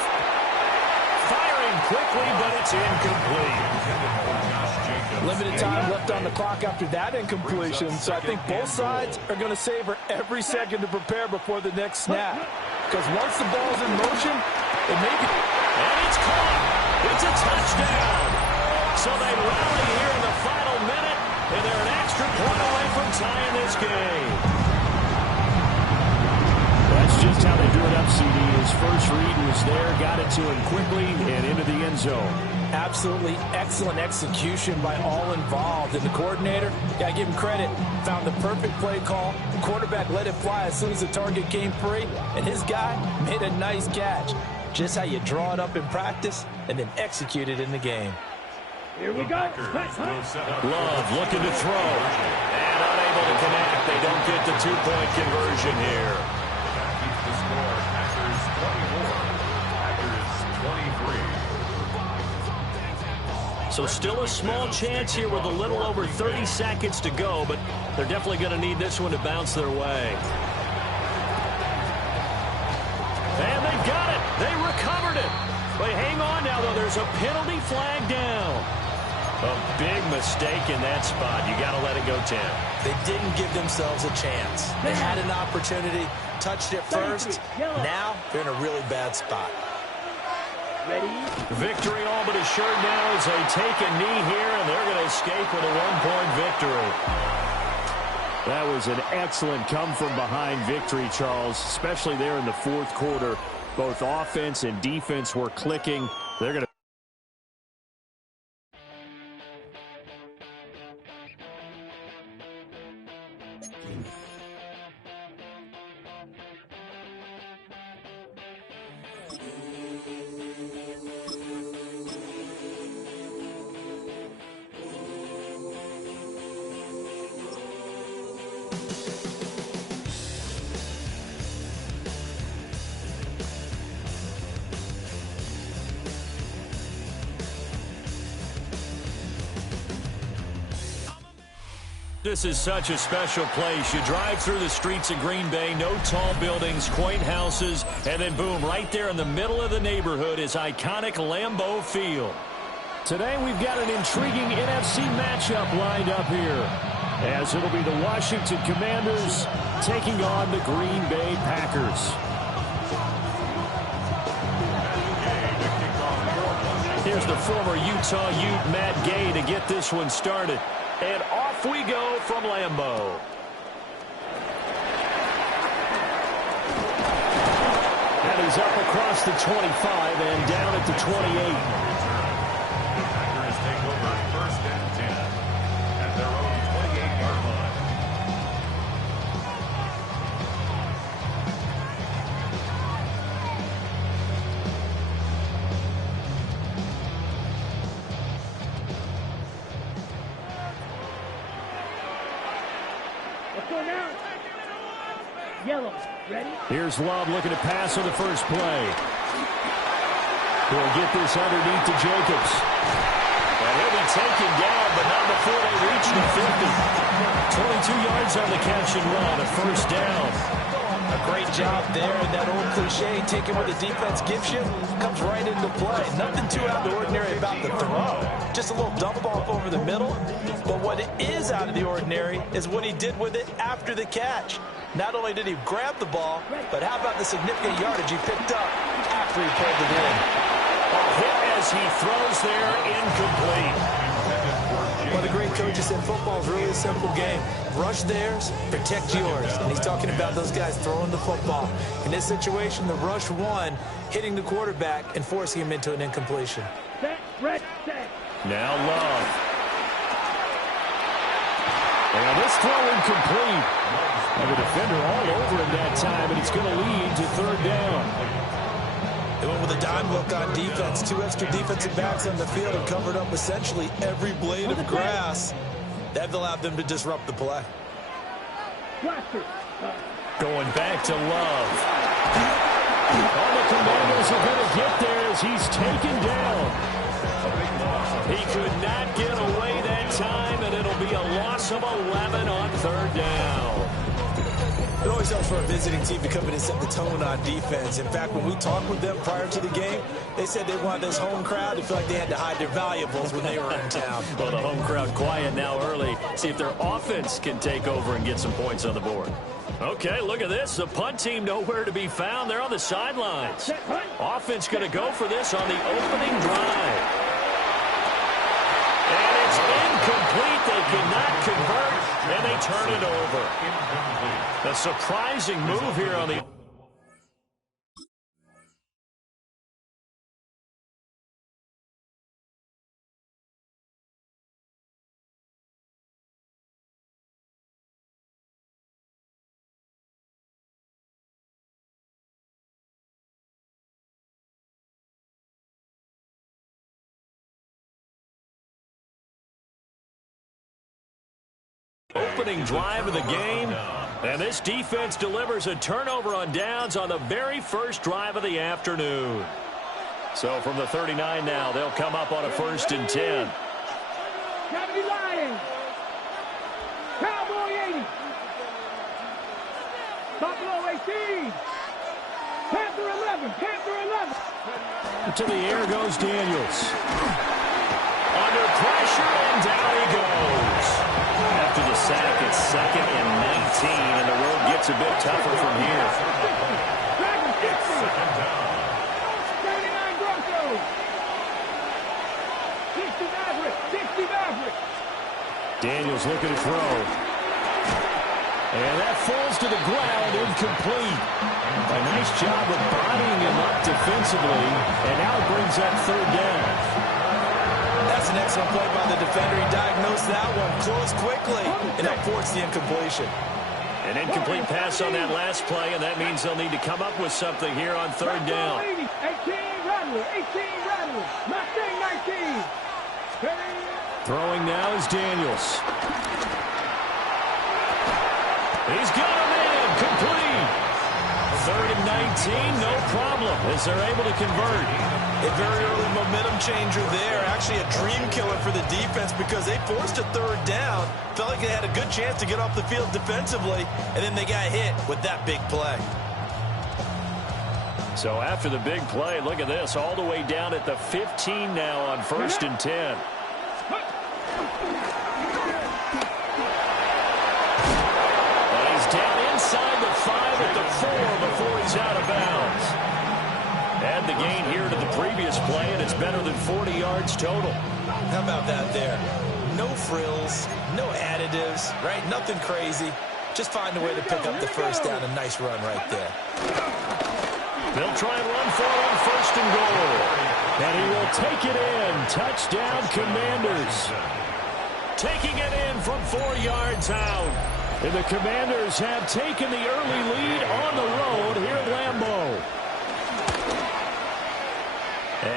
Firing quickly, but it's incomplete. Limited time left on the clock after that incompletion, so I think both sides are going to savor every second to prepare before the next snap. Because once the ball's in motion, it may be... And it's caught. It's a touchdown. So they rally here in the final minute, and they're an extra point away from tying this game. That's just how they drew it up, CD. His first read was there, got it to him quickly, and into the end zone. Absolutely excellent execution by all involved. And the coordinator, got to give him credit, found the perfect play call. The quarterback let it fly as soon as the target came free, and his guy made a nice catch. Just how you draw it up in practice and then execute it in the game. Here we go. Love looking to throw. And unable to connect. They don't get the two-point conversion here. That keeps the score. Packers 24. Packers 23. So still a small chance here with a little over 30 seconds to go, but they're definitely going to need this one to bounce their way. And they got it. They recovered it. But hang on now, though. There's a penalty flag down. A big mistake in that spot. You got to let it go, Tim. They didn't give themselves a chance. They had an opportunity, touched it first. Now they're in a really bad spot. Ready? Victory all but assured now as they take a knee here, and they're going to escape with a one-point victory. That was an excellent come-from-behind victory, Charles, especially there in the fourth quarter. Both offense and defense were clicking. They're going to... This is such a special place. You drive through the streets of Green Bay, no tall buildings, quaint houses, and then boom, right there in the middle of the neighborhood is iconic Lambeau Field. Today we've got an intriguing NFC matchup lined up here, as it'll be the Washington Commanders taking on the Green Bay Packers. Here's the former Utah Ute, Matt Gay, to get this one started. And off we go from Lambeau. And he's up across the 25 and down at the 28. Packers take over first and 10 at their own 28-yard line. Let's go now. Yellow. Ready? Here's Love looking to pass on the first play. He'll get this underneath to Jacobs. And he'll be taken down, but not before they reach the 50. 22 yards on the catch and run, a first down. A great job there, and that old cliche, taking what the defense gives you, comes right into play. Nothing too out of the ordinary about the throw. Just a little dump off over the middle. But what is out of the ordinary is what he did with it after the catch. Not only did he grab the ball, but how about the significant yardage he picked up after he pulled it in. A hit as he throws there, incomplete. Well, the great coach said football is really a simple game. Rush theirs, protect yours. And he's talking about those guys throwing the football. In this situation, the rush won, hitting the quarterback and forcing him into an incompletion. Set. Red. Set. Now Love. And this throw incomplete. And the defender all over him that time, and it's going to lead to third down. They went with a dime look on defense. Two extra defensive backs on the field and covered up essentially every blade of grass. That allowed them to disrupt the play. Blaster. Going back to Love. All the Commanders are going to get there as he's taken down. He could not get away that time, and it'll down. It always helps for a visiting team to come in and set the tone on defense. In fact, when we talked with them prior to the game, they said they wanted this home crowd to feel like they had to hide their valuables when they were in town. Well, the home crowd quiet now early. See if their offense can take over and get some points on the board. Okay, look at this. The punt team nowhere to be found. They're on the sidelines. Offense going to go for this on the opening drive. And it's incomplete. They cannot convert, and they turn it over. A surprising move here on the... opening drive of the game, and this defense delivers a turnover on downs on the very first drive of the afternoon. So from the 39 now, they'll come up on a 1st and 10. Cavity Lions. Cowboy 80. Buffalo 18. Panther 11. Panther 11. To the air goes Daniels. Under pressure, and down he goes. After the sack, it's 2nd and 19, and the road gets a bit tougher from here. 39 Broncos. 60 Mavericks. 60 Mavericks. Daniels looking to throw. And that falls to the ground, incomplete. A nice job of bodying him up defensively, and now it brings up 3rd down. That's an excellent play by the defender. He diagnosed that one, closed quickly, and that forced the incompletion. An incomplete pass on that last play, and that means they'll need to come up with something here on 3rd down. 18 Rattler. 18 Rattler. Mustang 19. Throwing now is Daniels. He's got him in, complete. 3rd and 19, no problem, as they're able to convert. A very early momentum changer there. Actually a dream killer for the defense because they forced a 3rd down. Felt like they had a good chance to get off the field defensively, and then they got hit with that big play. So after the big play, look at this, all the way down at the 15 now on 1st and 10. And he's down inside the 5 at the 4 before he's out of bounds. Add the gain here to the previous play, and it's better than 40 yards total. How about that there? No frills, no additives, right? Nothing crazy. Just find a way to pick up the 1st down. A nice run right there. They'll try and run for it on 1st and goal. And he will take it in. Touchdown, Commanders. Taking it in from 4 yards out. And the Commanders have taken the early lead on the road here at Lambeau.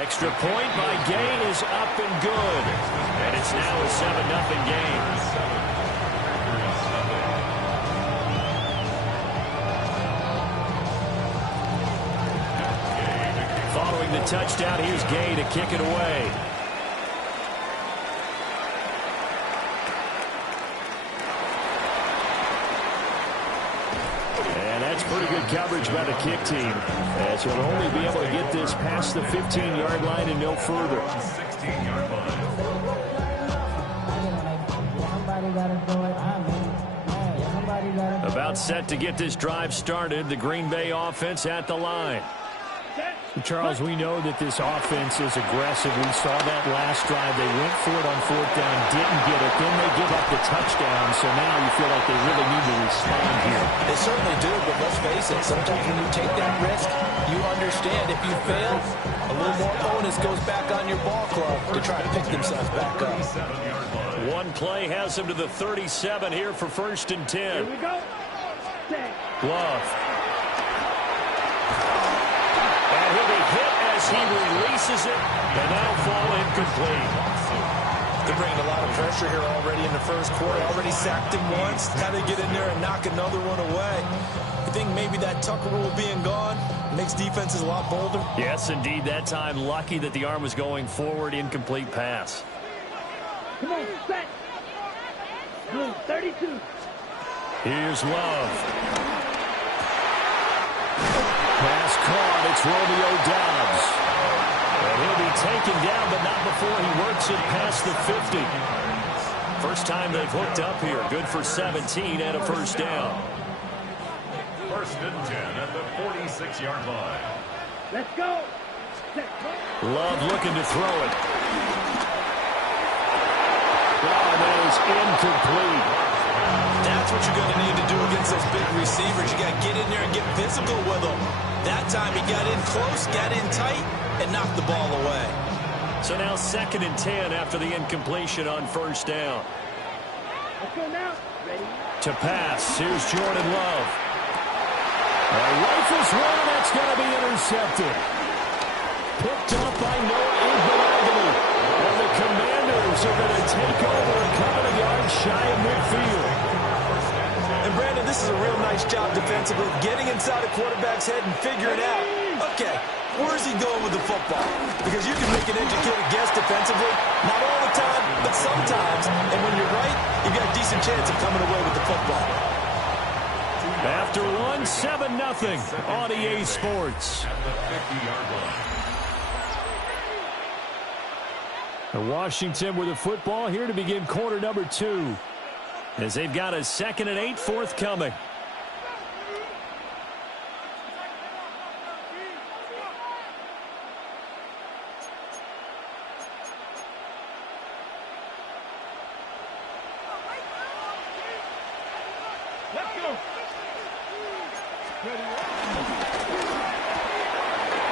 Extra point by Gain is up and good. And it's now a 7-0 game. Following the touchdown, here's Gay to kick it away. And that's pretty good coverage by the kick team, as he'll only be able to get this past the 15-yard line and no further. 16-yard line. About set to get this drive started, the Green Bay offense at the line. Charles, we know that this offense is aggressive. We saw that last drive. They went for it on 4th down, didn't get it. Then they give up the touchdown, so now you feel like they really need to respond here. They certainly do, but let's face it, sometimes when you take that risk, you understand if you fail, a little more onus goes back on your ball club to try to pick themselves back up. One play has them to the 37 here for 1st and 10. Here we go. Love. And he'll be hit as he releases it, and that'll fall incomplete. They're bringing a lot of pressure here already in the 1st quarter. Already sacked him once. How they get in there and knock another one away. I think maybe that Tucker rule being gone makes defenses a lot bolder. Yes, indeed. That time, lucky that the arm was going forward. Incomplete pass. Come on, set. Blue, 32. Here's Love. Pass caught. It's Romeo Doubs. And he'll be taken down, but not before he works it past the 50. First time they've hooked up here. Good for 17 and a first down. First and 10 at the 46-yard line. Let's go. Love looking to throw it. Oh, that is incomplete. That's what you're going to need to do against those big receivers. You got to get in there and get physical with them. That time he got in close, got in tight, and knocked the ball away. So now 2nd and 10 after the incompletion on first down. Let's go now. Ready? To pass. Here's Jordan Love. Rifles one, that's going to be intercepted. Picked up by Noah Igbenogany. And the Commanders are going to take over a couple of yards shy of midfield. And Brandon, this is a real nice job defensively, getting inside a quarterback's head and figuring out, okay, where's he going with the football? Because you can make an educated guess defensively, not all the time, but sometimes. And when you're right, you've got a decent chance of coming away with the football. After one, 7-0 on EA Sports. At the 50-yard line. Washington with the football here to begin quarter number 2. As they've got a 2nd and 8 forthcoming. Let's go.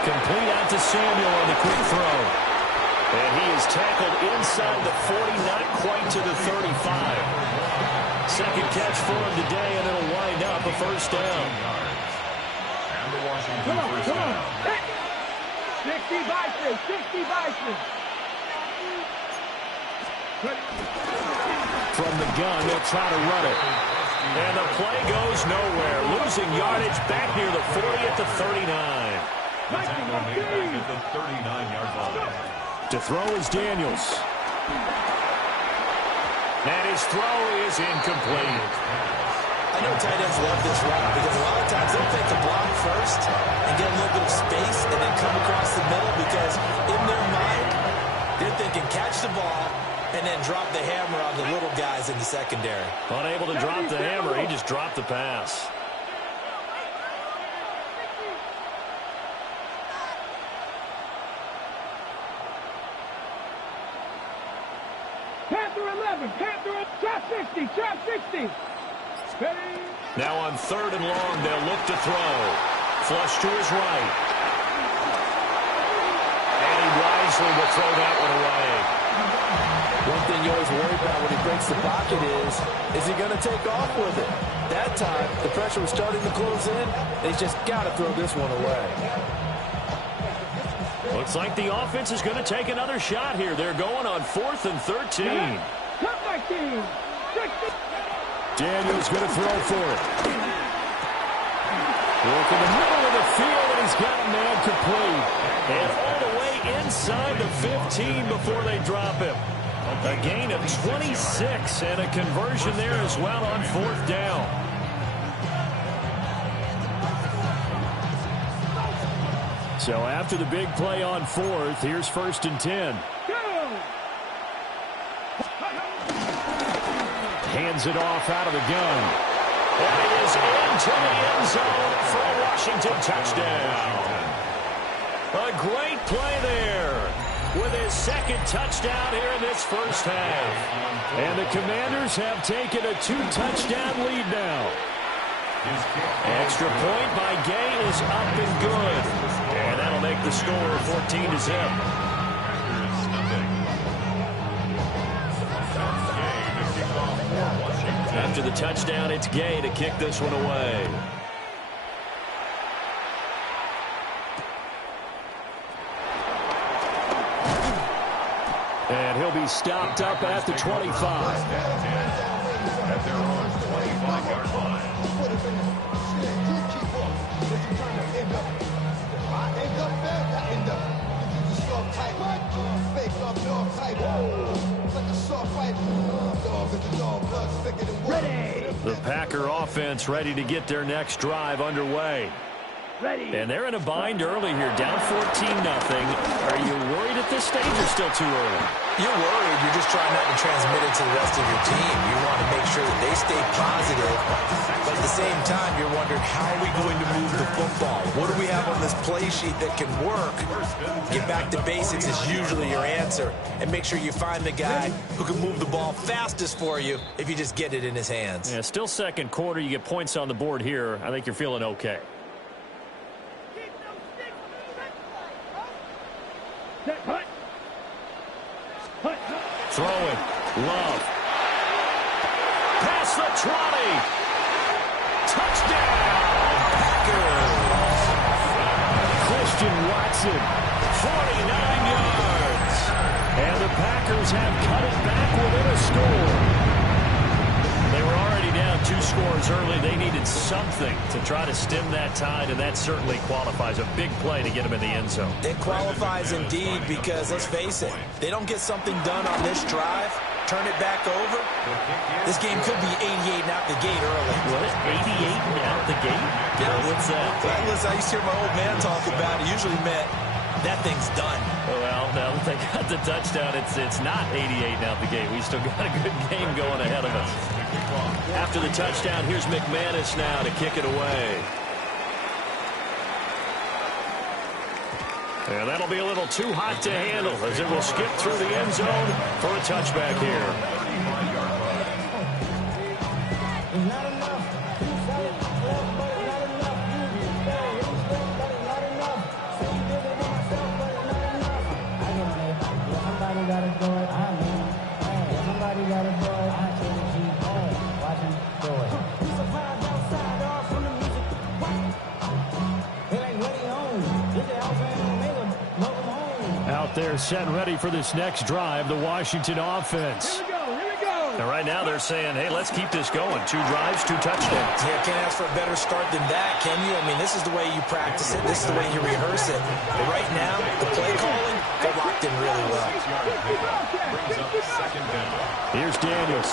Complete out to Samuel on the quick throw. And he is tackled inside the 40, not quite to the 35. Second catch for him today, and it'll wind up a first down. And the Washington Come on, first come on. down. 60 Bison, 60 Bison. From the gun, they'll try to run it. And the play goes nowhere. Losing yardage back near the 40 at the 39. Tackle made back at the 39-yard line. To throw is Daniels. And his throw is incomplete. I know tight ends love this route because a lot of times they'll take the block first and get a little bit of space and then come across the middle because in their mind, they're thinking catch the ball and then drop the hammer on the little guys in the secondary. Unable to drop the hammer, he just dropped the pass. Panther 11, Panther, trap 60, trap 60. Ready? Now on 3rd and long, they'll look to throw. Flush to his right. And he wisely will throw that one away. One thing you always worry about when he breaks the pocket is he going to take off with it? That time, the pressure was starting to close in, and he's just got to throw this one away. Looks like the offense is going to take another shot here. They're going on 4th and 13. Cut my team. 60. Daniels going to throw for it. Look in the middle of the field, and he's got a man complete. And all the way inside the 15 before they drop him. A gain of 26 and a conversion there as well on 4th down. So after the big play on 4th, here's 1st and 10. Hands it off out of the gun. And it is into the end zone for a Washington touchdown. A great play there with his 2nd touchdown here in this first half. And the Commanders have taken a 2-touchdown lead now. Extra point by Gay is up and good. And that'll make the score 14-0. After the touchdown, it's Gay to kick this one away. And he'll be stopped up at the 25. At their own 25-yard line. The Packer offense ready to get their next drive underway. And they're in a bind early here, down 14-0. Are you worried at this stage or still too early? You're worried. You're just trying not to transmit it to the rest of your team. You want to make sure that they stay positive. But at the same time, you're wondering, how are we going to move the football? What do we have on this play sheet that can work? Get back to basics is usually your answer. And make sure you find the guy who can move the ball fastest for you if you just get it in his hands. Yeah, still second quarter. You get points on the board here. I think you're feeling okay. Throwing. Love. Past the 20. Touchdown. Packers. Christian Watson. 49 yards. And the Packers have cut it back within a score. They were already down 2 scores early. They needed something to try to stem that tide, and that certainly qualifies. A big play to get them in the end zone. It qualifies indeed because, let's face it, they don't get something done on this drive, turn it back over, this game could be 88 and out the gate early. What? 88 and out the gate? Yeah, what's that? Listen, I used to hear my old man talk about it. Usually meant that thing's done. Well, now that they got the touchdown, it's not 88 and out the gate. We still got a good game going ahead of us. After the touchdown, here's McManus now to kick it away. And that'll be a little too hot to handle as it will skip through the end zone for a touchback here. Out there set and ready for this next drive, the Washington offense. Here we go. And right now they're saying, hey, let's keep this going. 2 drives, 2 touchdowns. Yeah, can't ask for a better start than that, can you? I mean, this is the way you practice it. This is the way you rehearse it. But right now, the play calling, they're locked in really well. Here's Daniels.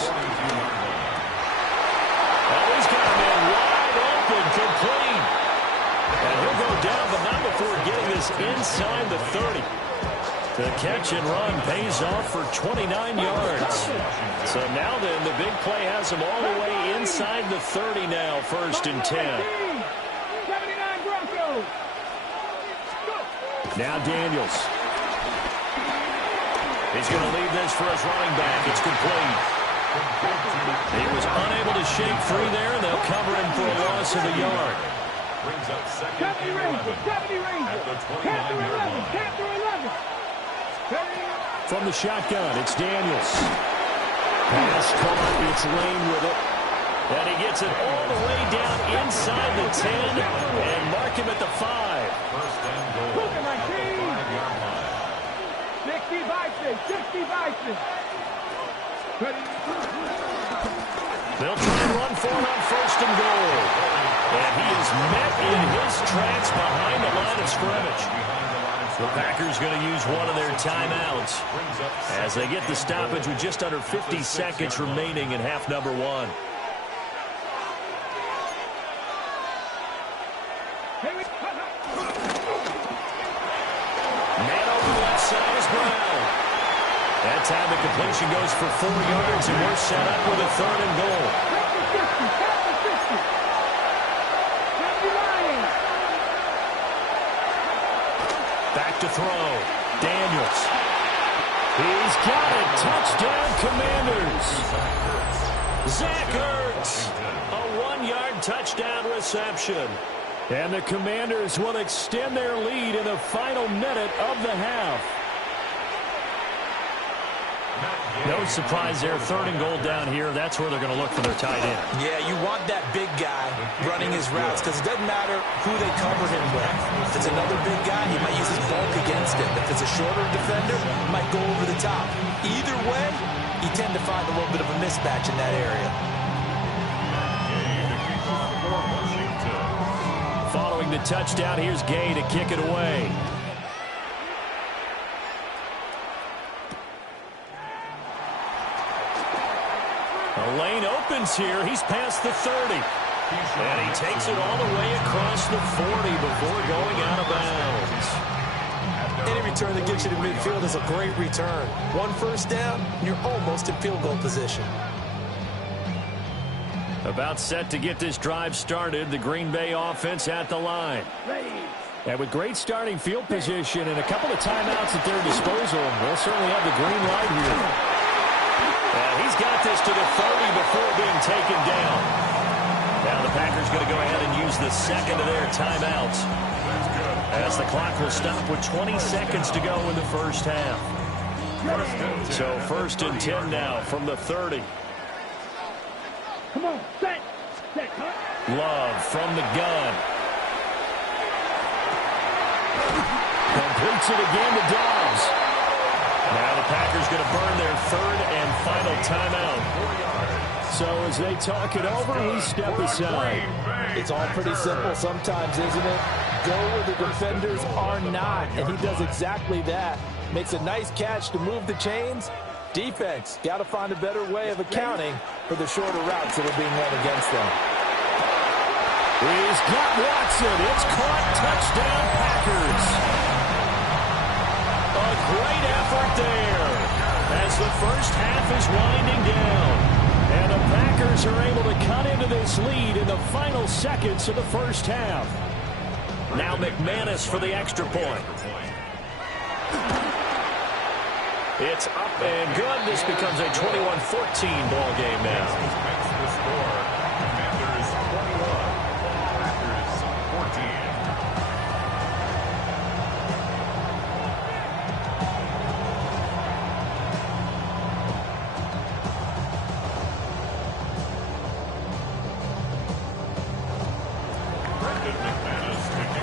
Oh, he's got a man wide open, complete. And he'll go down, but not before getting this inside the 30. The catch and run pays off for 29 yards. So now then, the big play has him all the way inside the 30 now, 1st and 10. 79 Broncos. Now Daniels. He's going to leave this for his running back. It's complete. He was unable to shake free there, and they'll cover him for a loss of a yard. Brings up second 70 Rangers. 70 Rangers. Count to 11. Count to 11. From the shotgun, it's Daniels. Pass caught, it's Lane with it. And he gets it all the way down inside the 10 and mark him at the 5. First and goal. Look at my team. 60 Vikings. 60 Vikings. They'll try and run for it on 1st and goal. And he is met in his tracks behind the line of scrimmage. The Packers going to use one of their timeouts as they get the stoppage with just under 50 seconds remaining in half number 1. Man over the left side is Brown. That time the completion goes for 4 yards, and we're set up with a 3rd and goal. Back to throw. Daniels. He's got it. Touchdown, Commanders. Zach Ertz. A 1-yard touchdown reception. And the Commanders will extend their lead in the final minute of the half. No surprise there. 3rd and goal down here. That's where they're going to look for their tight end. Yeah, you want that big guy running his routes because it doesn't matter who they cover him with. If it's another big guy, he might use his bulk against him. If it's a shorter defender, he might go over the top. Either way, you tend to find a little bit of a mismatch in that area. Following the touchdown, here's Gay to kick it away. A lane opens here. He's past the 30. And he takes it all the way across the 40 before going out of bounds. Any return that gets you to midfield is a great return. One first down, you're almost in field goal position. About set to get this drive started, the Green Bay offense at the line. And with great starting field position and a couple of timeouts at their disposal, they'll certainly have the green light here. And he's got this to the 30 before being taken down. Now the Packers going to go ahead and use the second of their timeouts, as the clock will stop with 20 seconds to go in the first half. So 1st and 10 now from the 30. Come on, set, Love from the gun. Completes it again to Dobbs. Now the Packers going to burn their 3rd and final timeout. So as they talk it over, we step aside. It's all pretty simple sometimes, isn't it? Go where the defenders are not, and he does exactly that. Makes a nice catch to move the chains. Defense, got to find a better way of accounting for the shorter routes that are being run against them. He's got Watson. It's caught. Touchdown, Packers. A great effort there as the first half is winding down. And the Packers are able to cut into this lead in the final seconds of the first half. Now McManus for the extra point. It's up and good. This becomes a 21-14 ball game now. The score, Commanders 21, Packers 14.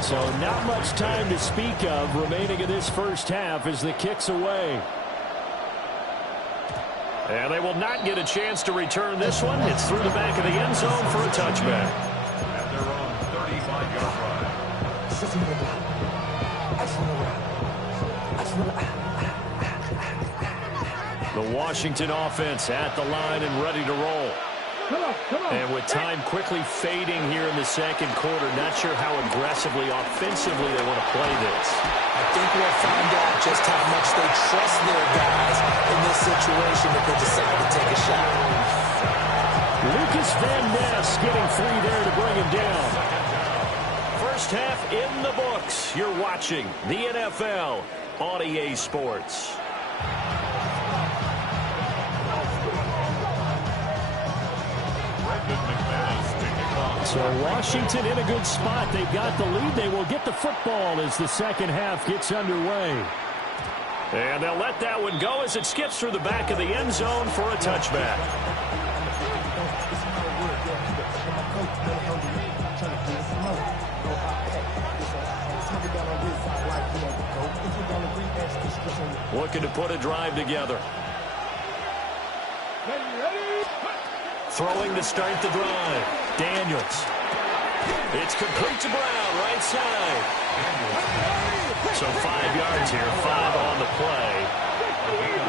So not much time to speak of remaining in this first half as the kick's away. And they will not get a chance to return this one. It's through the back of the end zone for a touchback. At their own 35-yard line. The Washington offense at the line and ready to roll. And with time quickly fading here in the second quarter, not sure how aggressively, offensively they want to play this. I think we'll find out just how much they trust their guys in this situation if they decide to take a shot. Lucas Van Ness getting 3 there to bring him down. First half in the books. You're watching the NFL on EA Sports. So Washington in a good spot. They've got the lead. They will get the football as the second half gets underway. And they'll let that one go as it skips through the back of the end zone for a touchback. Looking to put a drive together. Throwing to start the drive. Daniels. It's complete to Brown, right side. So 5 yards here, 5 on the play.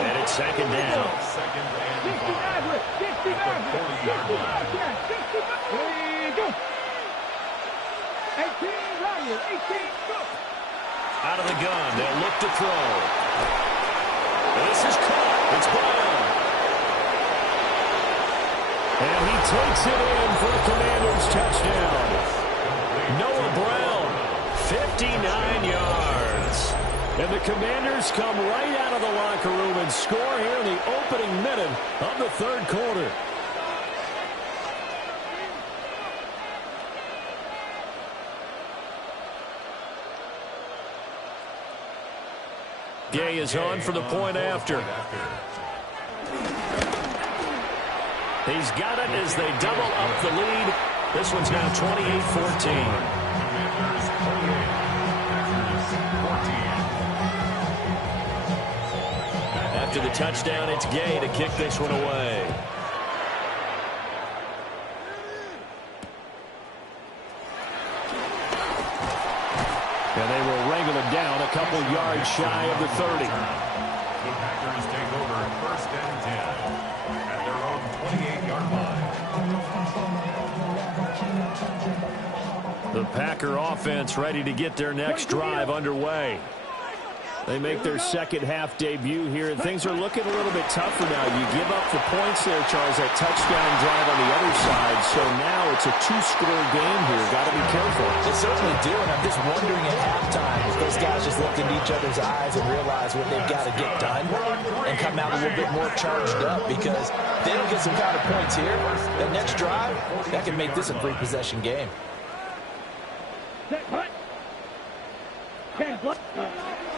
And it's second down. Second and 5. At the 40-yard line. 18, right, 18, go. Out of the gun, they'll look to throw. This is caught. It's Brown. And he takes it in for the Commanders' touchdown. Noah Brown, 59 yards. And the Commanders come right out of the locker room and score here in the opening minute of the third quarter. Gay is on for the point after. He's got it as they double up the lead. This one's now 28-14. After the touchdown, it's Gay to kick this one away. And they will wrangle him down a couple yards shy of the 30. The Packers take over 1st and 10 at their own 28-yard line. The Packer offense ready to get their next drive underway. They make their second half debut here, and things are looking a little bit tougher now. You give up the points there, Charles, that touchdown drive on the other side. So now it's a two-score game here. Got to be careful. They certainly do, and I'm just wondering at halftime if those guys just look into each other's eyes and realize what they've got to get done and come out a little bit more charged up, because if they don't get some kind of points here, that next drive, that can make this a three-possession game.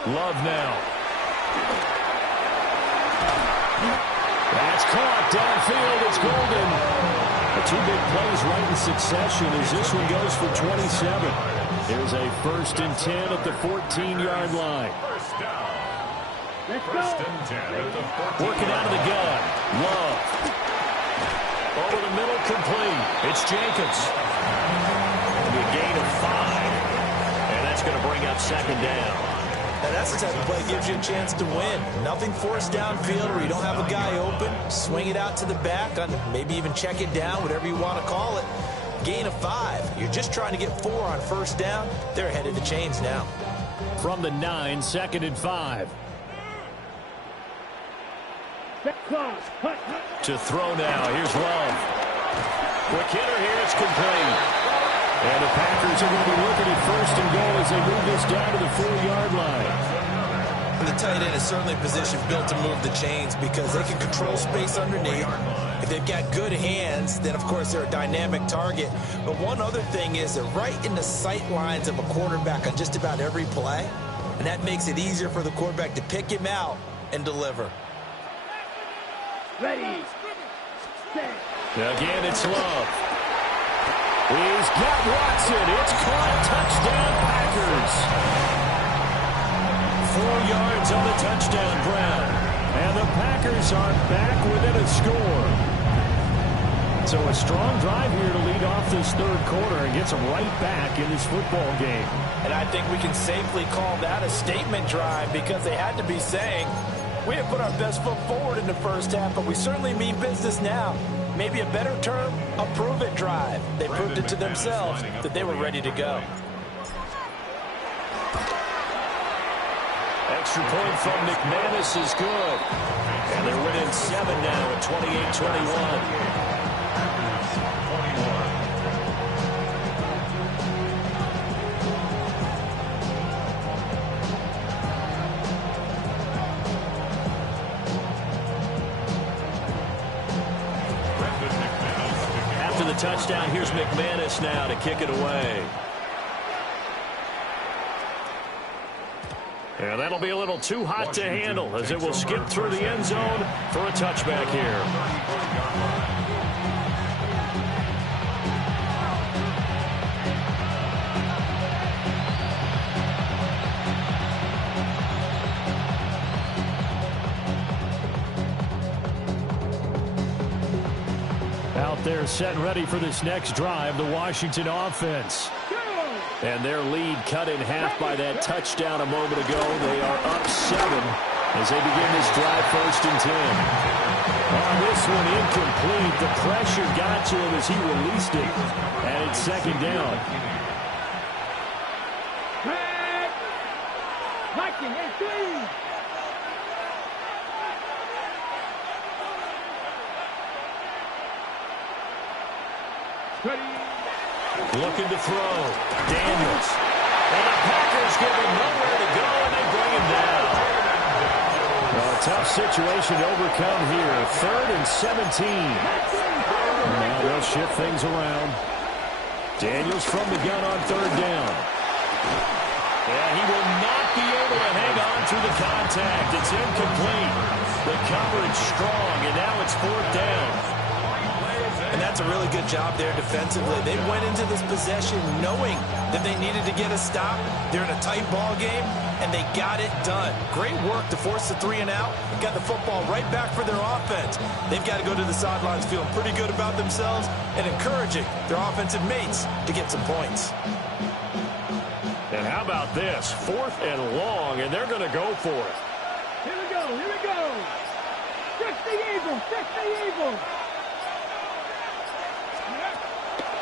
Love now. That's caught downfield. It's Golden. The two big plays right in succession as this one goes for 27. Here's a 1st and 10 at the 14-yard line. First and 10 at the 14. Working out of the gun. Love. Over the middle, complete. It's Jenkins. A gain of 5. And that's going to bring up second down. And that's the type of play that gives you a chance to win. Nothing forced downfield where you don't have a guy open. Swing it out to the back, maybe even check it down, whatever you want to call it. Gain of 5. You're just trying to get 4 on first down. They're ahead of the chains now. From the 9, 2nd and 5. To throw now. Here's Love. Quick hitter here. It's complete. And the Packers are going to be looking at 1st and goal as they move this down to the 4-yard line. And the tight end is certainly a position built to move the chains because they can control space underneath. If they've got good hands, then, of course, they're a dynamic target. But one other thing is they're right in the sight lines of a quarterback on just about every play. And that makes it easier for the quarterback to pick him out and deliver. Ready. Again, it's Love. He's got Watson. It's caught. Touchdown, Packers. 4 yards on the touchdown ground. And the Packers are back within a score. So a strong drive here to lead off this third quarter and gets them right back in this football game. And I think we can safely call that a statement drive because they had to be saying, we have put our best foot forward in the first half, but we certainly mean business now. Maybe a better term, a prove-it drive. They proved it to themselves that they were ready to go. Extra point from McManus is good. And they're winning 7 now at 28-21. Touchdown. Here's McManus now to kick it away. And that'll be a little too hot to handle as it will skip through the end zone for a touchback here. They're set and ready for this next drive, the Washington offense. And their lead cut in half by that touchdown a moment ago. They are up 7 as they begin this drive, 1st and 10. On this one, incomplete. The pressure got to him as he released it. And it's 2nd down. Looking to throw. Daniels. And the Packers give him nowhere to go, and they bring him down. Well, a tough situation to overcome here. 3rd and 17. Now they'll shift things around. Daniels from the gun on 3rd down. And he will not be able to hang on through the contact. It's incomplete. The coverage strong, and now it's 4th down. And that's a really good job there defensively. They went into this possession knowing that they needed to get a stop. They're in a tight ball game, and they got it done. Great work to force the 3 and out. Got the football right back for their offense. They've got to go to the sidelines feeling pretty good about themselves and encouraging their offensive mates to get some points. And how about this? 4th and long, and they're going to go for it. Here we go, here we go. Fix the evil, fix the evil.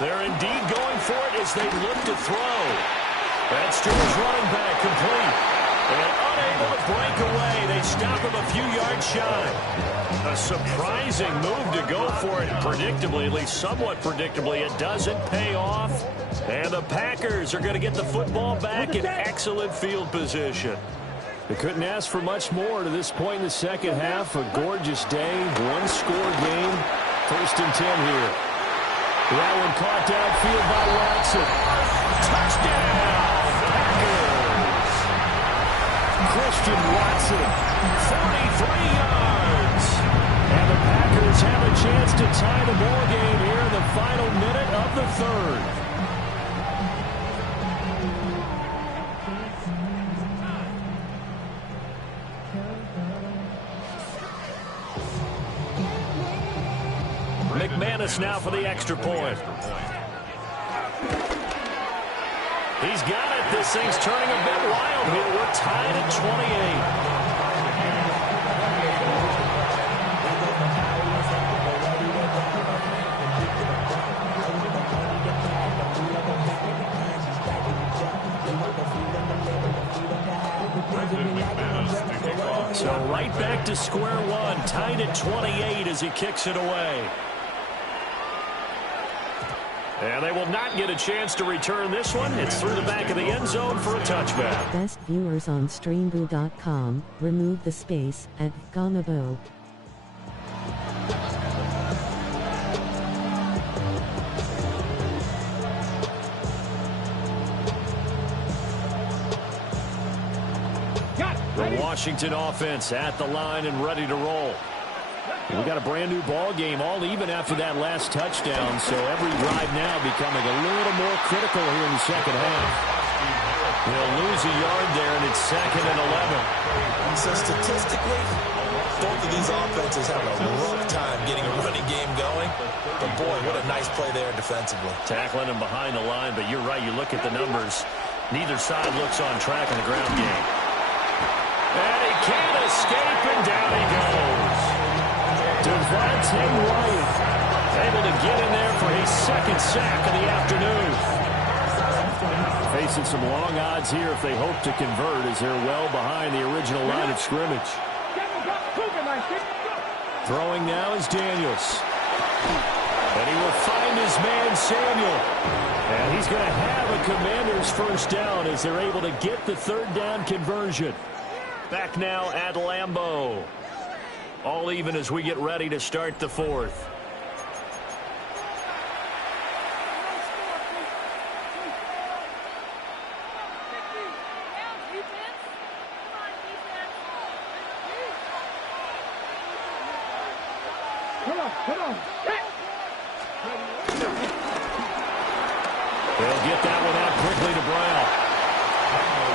They're indeed going for it as they look to throw. That's to his running back, complete. And unable to break away. They stop him a few yards shy. A surprising move to go for it. Predictably, at least somewhat predictably, it doesn't pay off. And the Packers are going to get the football back in excellent field position. They couldn't ask for much more to this point in the second half. A gorgeous day, one-score game. 1st and 10 here. That one caught downfield by Watson. Touchdown, Packers! Christian Watson, 43 yards. And the Packers have a chance to tie the ball game here in the final minute of the 3rd. McManus now for the extra point. He's got it. This thing's turning a bit wild here. We're tied at 28. So right back to square one. Tied at 28 as he kicks it away. And they will not get a chance to return this one. It's through the back of the end zone for a touchback. Best viewers on Streambo.com. Remove the space at Gamabo. The Washington offense at the line and ready to roll. We got a brand new ball game, all even after that last touchdown, so every drive now becoming a little more critical here in the second half. They'll lose a yard there, and it's 2nd and 11. So statistically, both of these offenses have a rough time getting a running game going. But boy, what a nice play there defensively. Tackling him behind the line, but you're right, you look at the numbers. Neither side looks on track in the ground game. And he can't escape, and down he goes. Devontae Wyatt able to get in there for his 2nd sack of the afternoon. Facing some long odds here if they hope to convert as they're well behind the original line of scrimmage. Throwing now is Daniels. And he will find his man Samuel. And he's going to have a Commander's first down as they're able to get the 3rd down conversion. Back now at Lambeau. All even as we get ready to start the 4th. They'll get that one out quickly to Brown.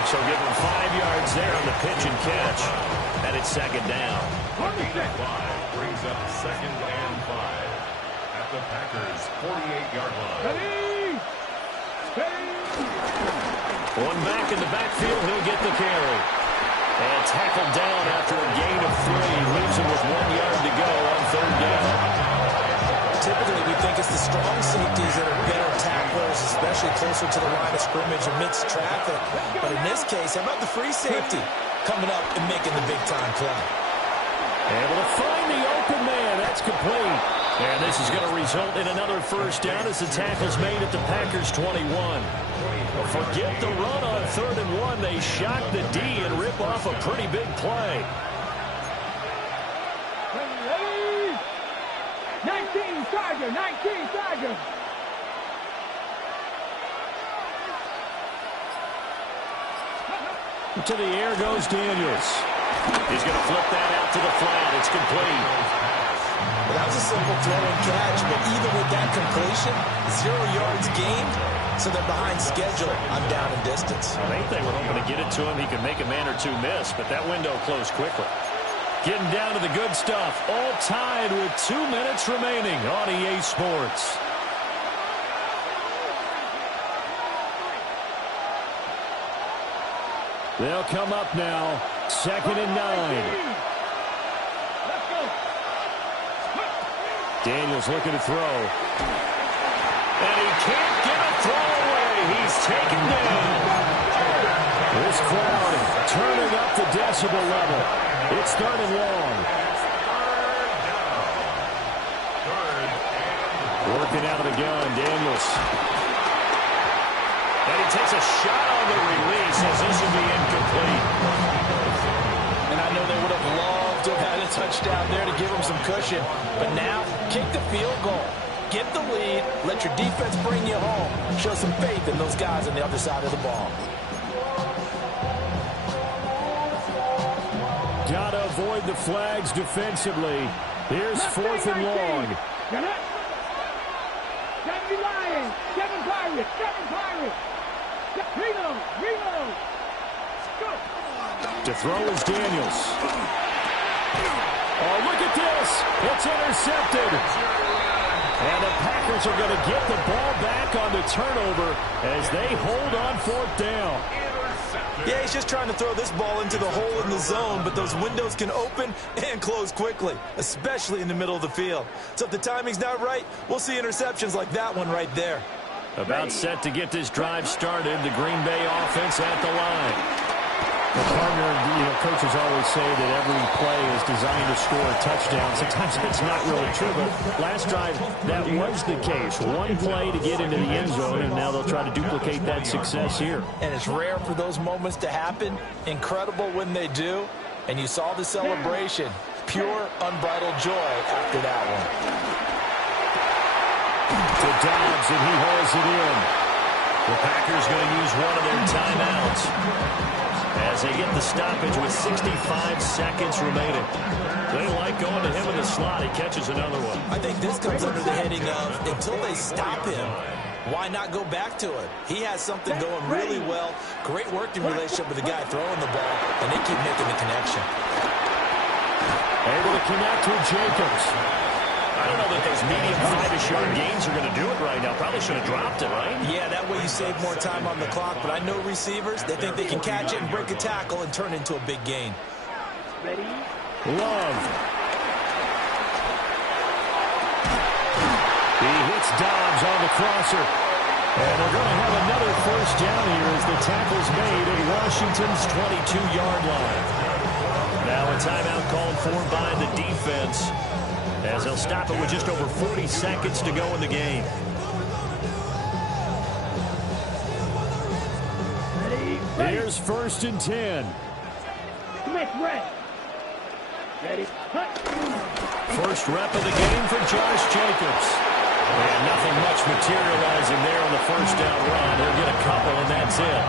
So give him 5 yards there on the pitch and catch. And it's 2nd down. Brings up 2nd and 5 at the Packers' 48-yard line. One back in the backfield, he'll get the carry. And tackled down after a gain of 3. Leaves him with 1 yard to go on 3rd down. Typically, we think it's the strong safeties that are better tacklers, especially closer to the line of scrimmage amidst traffic. But in this case, how about the free safety coming up and making the big-time play? Able to find the open man. That's complete. And this is going to result in another first down as the tackle's made at the Packers' 21. Forget the run on 3rd and 1. They shock the D and rip off a pretty big play. 19 Tiger. To the air goes Daniels. He's going to flip that out to the flat. It's complete. Well, that was a simple throw and catch, but even with that completion, 0 yards gained, so they're behind schedule. I'm down in distance. I think they were hoping to get it to him. He could make a man or two miss, but that window closed quickly. Getting down to the good stuff. All tied with 2 minutes remaining on EA Sports. They'll come up now. 2nd and 9. Daniels looking to throw. And he can't get a throw away. He's taken down. This crowd turning up the decibel level. It's 3rd and long. Working out of the gun, Daniels. And he takes a shot on the release as this will be incomplete. And I know they would have loved to have had a touchdown there to give them some cushion. But now, kick the field goal. Get the lead. Let your defense bring you home. Show some faith in those guys on the other side of the ball. Got to avoid the flags defensively. Here's 4th and long. Seven Lions, 7 Pirates, 7 Pirates. Reload. Go. To throw is Daniels. Oh, look at this. It's intercepted. And the Packers are going to get the ball back on the turnover as they hold on 4th down. Yeah, he's just trying to throw this ball into the hole in the zone, but those windows can open and close quickly, especially in the middle of the field. So if the timing's not right, we'll see interceptions like that one right there. About set to get this drive started, the Green Bay offense at the line. The partner, coaches always say that every play is designed to score a touchdown. Sometimes it's not really true, but last drive, that was the case. One play to get into the end zone, and now they'll try to duplicate that success here. And it's rare for those moments to happen. Incredible when they do. And you saw the celebration. Pure, unbridled joy after that one. To Dobbs, and he hauls it in. The Packers going to use one of their timeouts as they get the stoppage with 65 seconds remaining. They like going to him in the slot. He catches another one. I think this comes under the heading of until they stop him, why not go back to it? He has something going really well. Great working relationship with the guy throwing the ball, and they keep making the connection. Able to connect with Jacobs. I don't know that those medium 5-ish yard gains are going to do it right now. Probably should have dropped it, right? Yeah, that way you save more time on the clock. But I know receivers, they think they can catch it and break a tackle and turn it into a big gain. Ready? Love. He hits Dobbs on the crosser. And they're going to have another 1st down here as the tackle's made at Washington's 22-yard line. Now a timeout called for by the defense, as they'll stop it with just over 40 seconds to go in the game. Here's 1st and 10. Smith, red. Ready. First rep of the game for Josh Jacobs. And nothing much materializing there on the 1st down run. He'll get a couple, and that's it.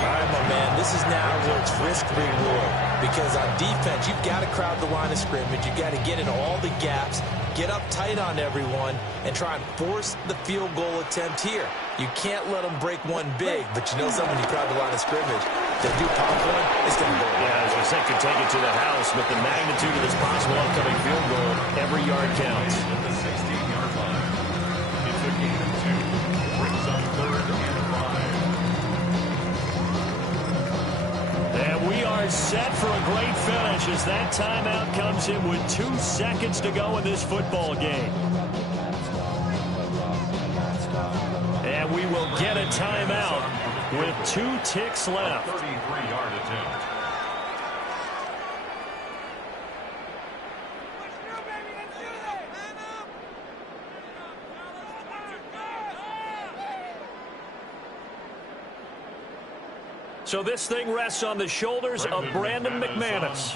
All right, my man, this is now where it's risk-reward. Because on defense, you've got to crowd the line of scrimmage. You've got to get into all the gaps, get up tight on everyone, and try and force the field goal attempt here. You can't let them break one big, but you know something, when you crowd the line of scrimmage, they do pop one, it's going to go. Yeah, I was going to say, could take it to the house, but the magnitude of this possible upcoming field goal, every yard counts. At the 16-yard line, it's a gain of 2. Brings up 3rd and 5. And we are set for a great finish as that timeout comes in with 2 seconds to go in this football game. And we will get a timeout with 2 ticks left. 33-yard attempt. So this thing rests on the shoulders of Brandon McManus.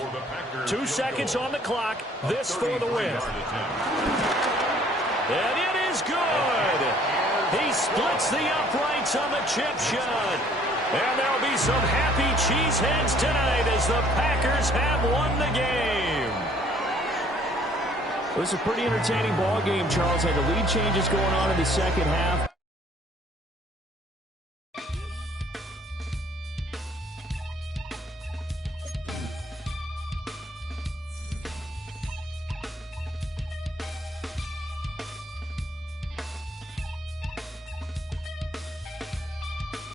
2 seconds on the clock. This for the win. And it is good. He splits the uprights on the chip shot. And there'll be some happy cheeseheads tonight as the Packers have won the game. It was a pretty entertaining ball game, Charles. Had the lead changes going on in the second half.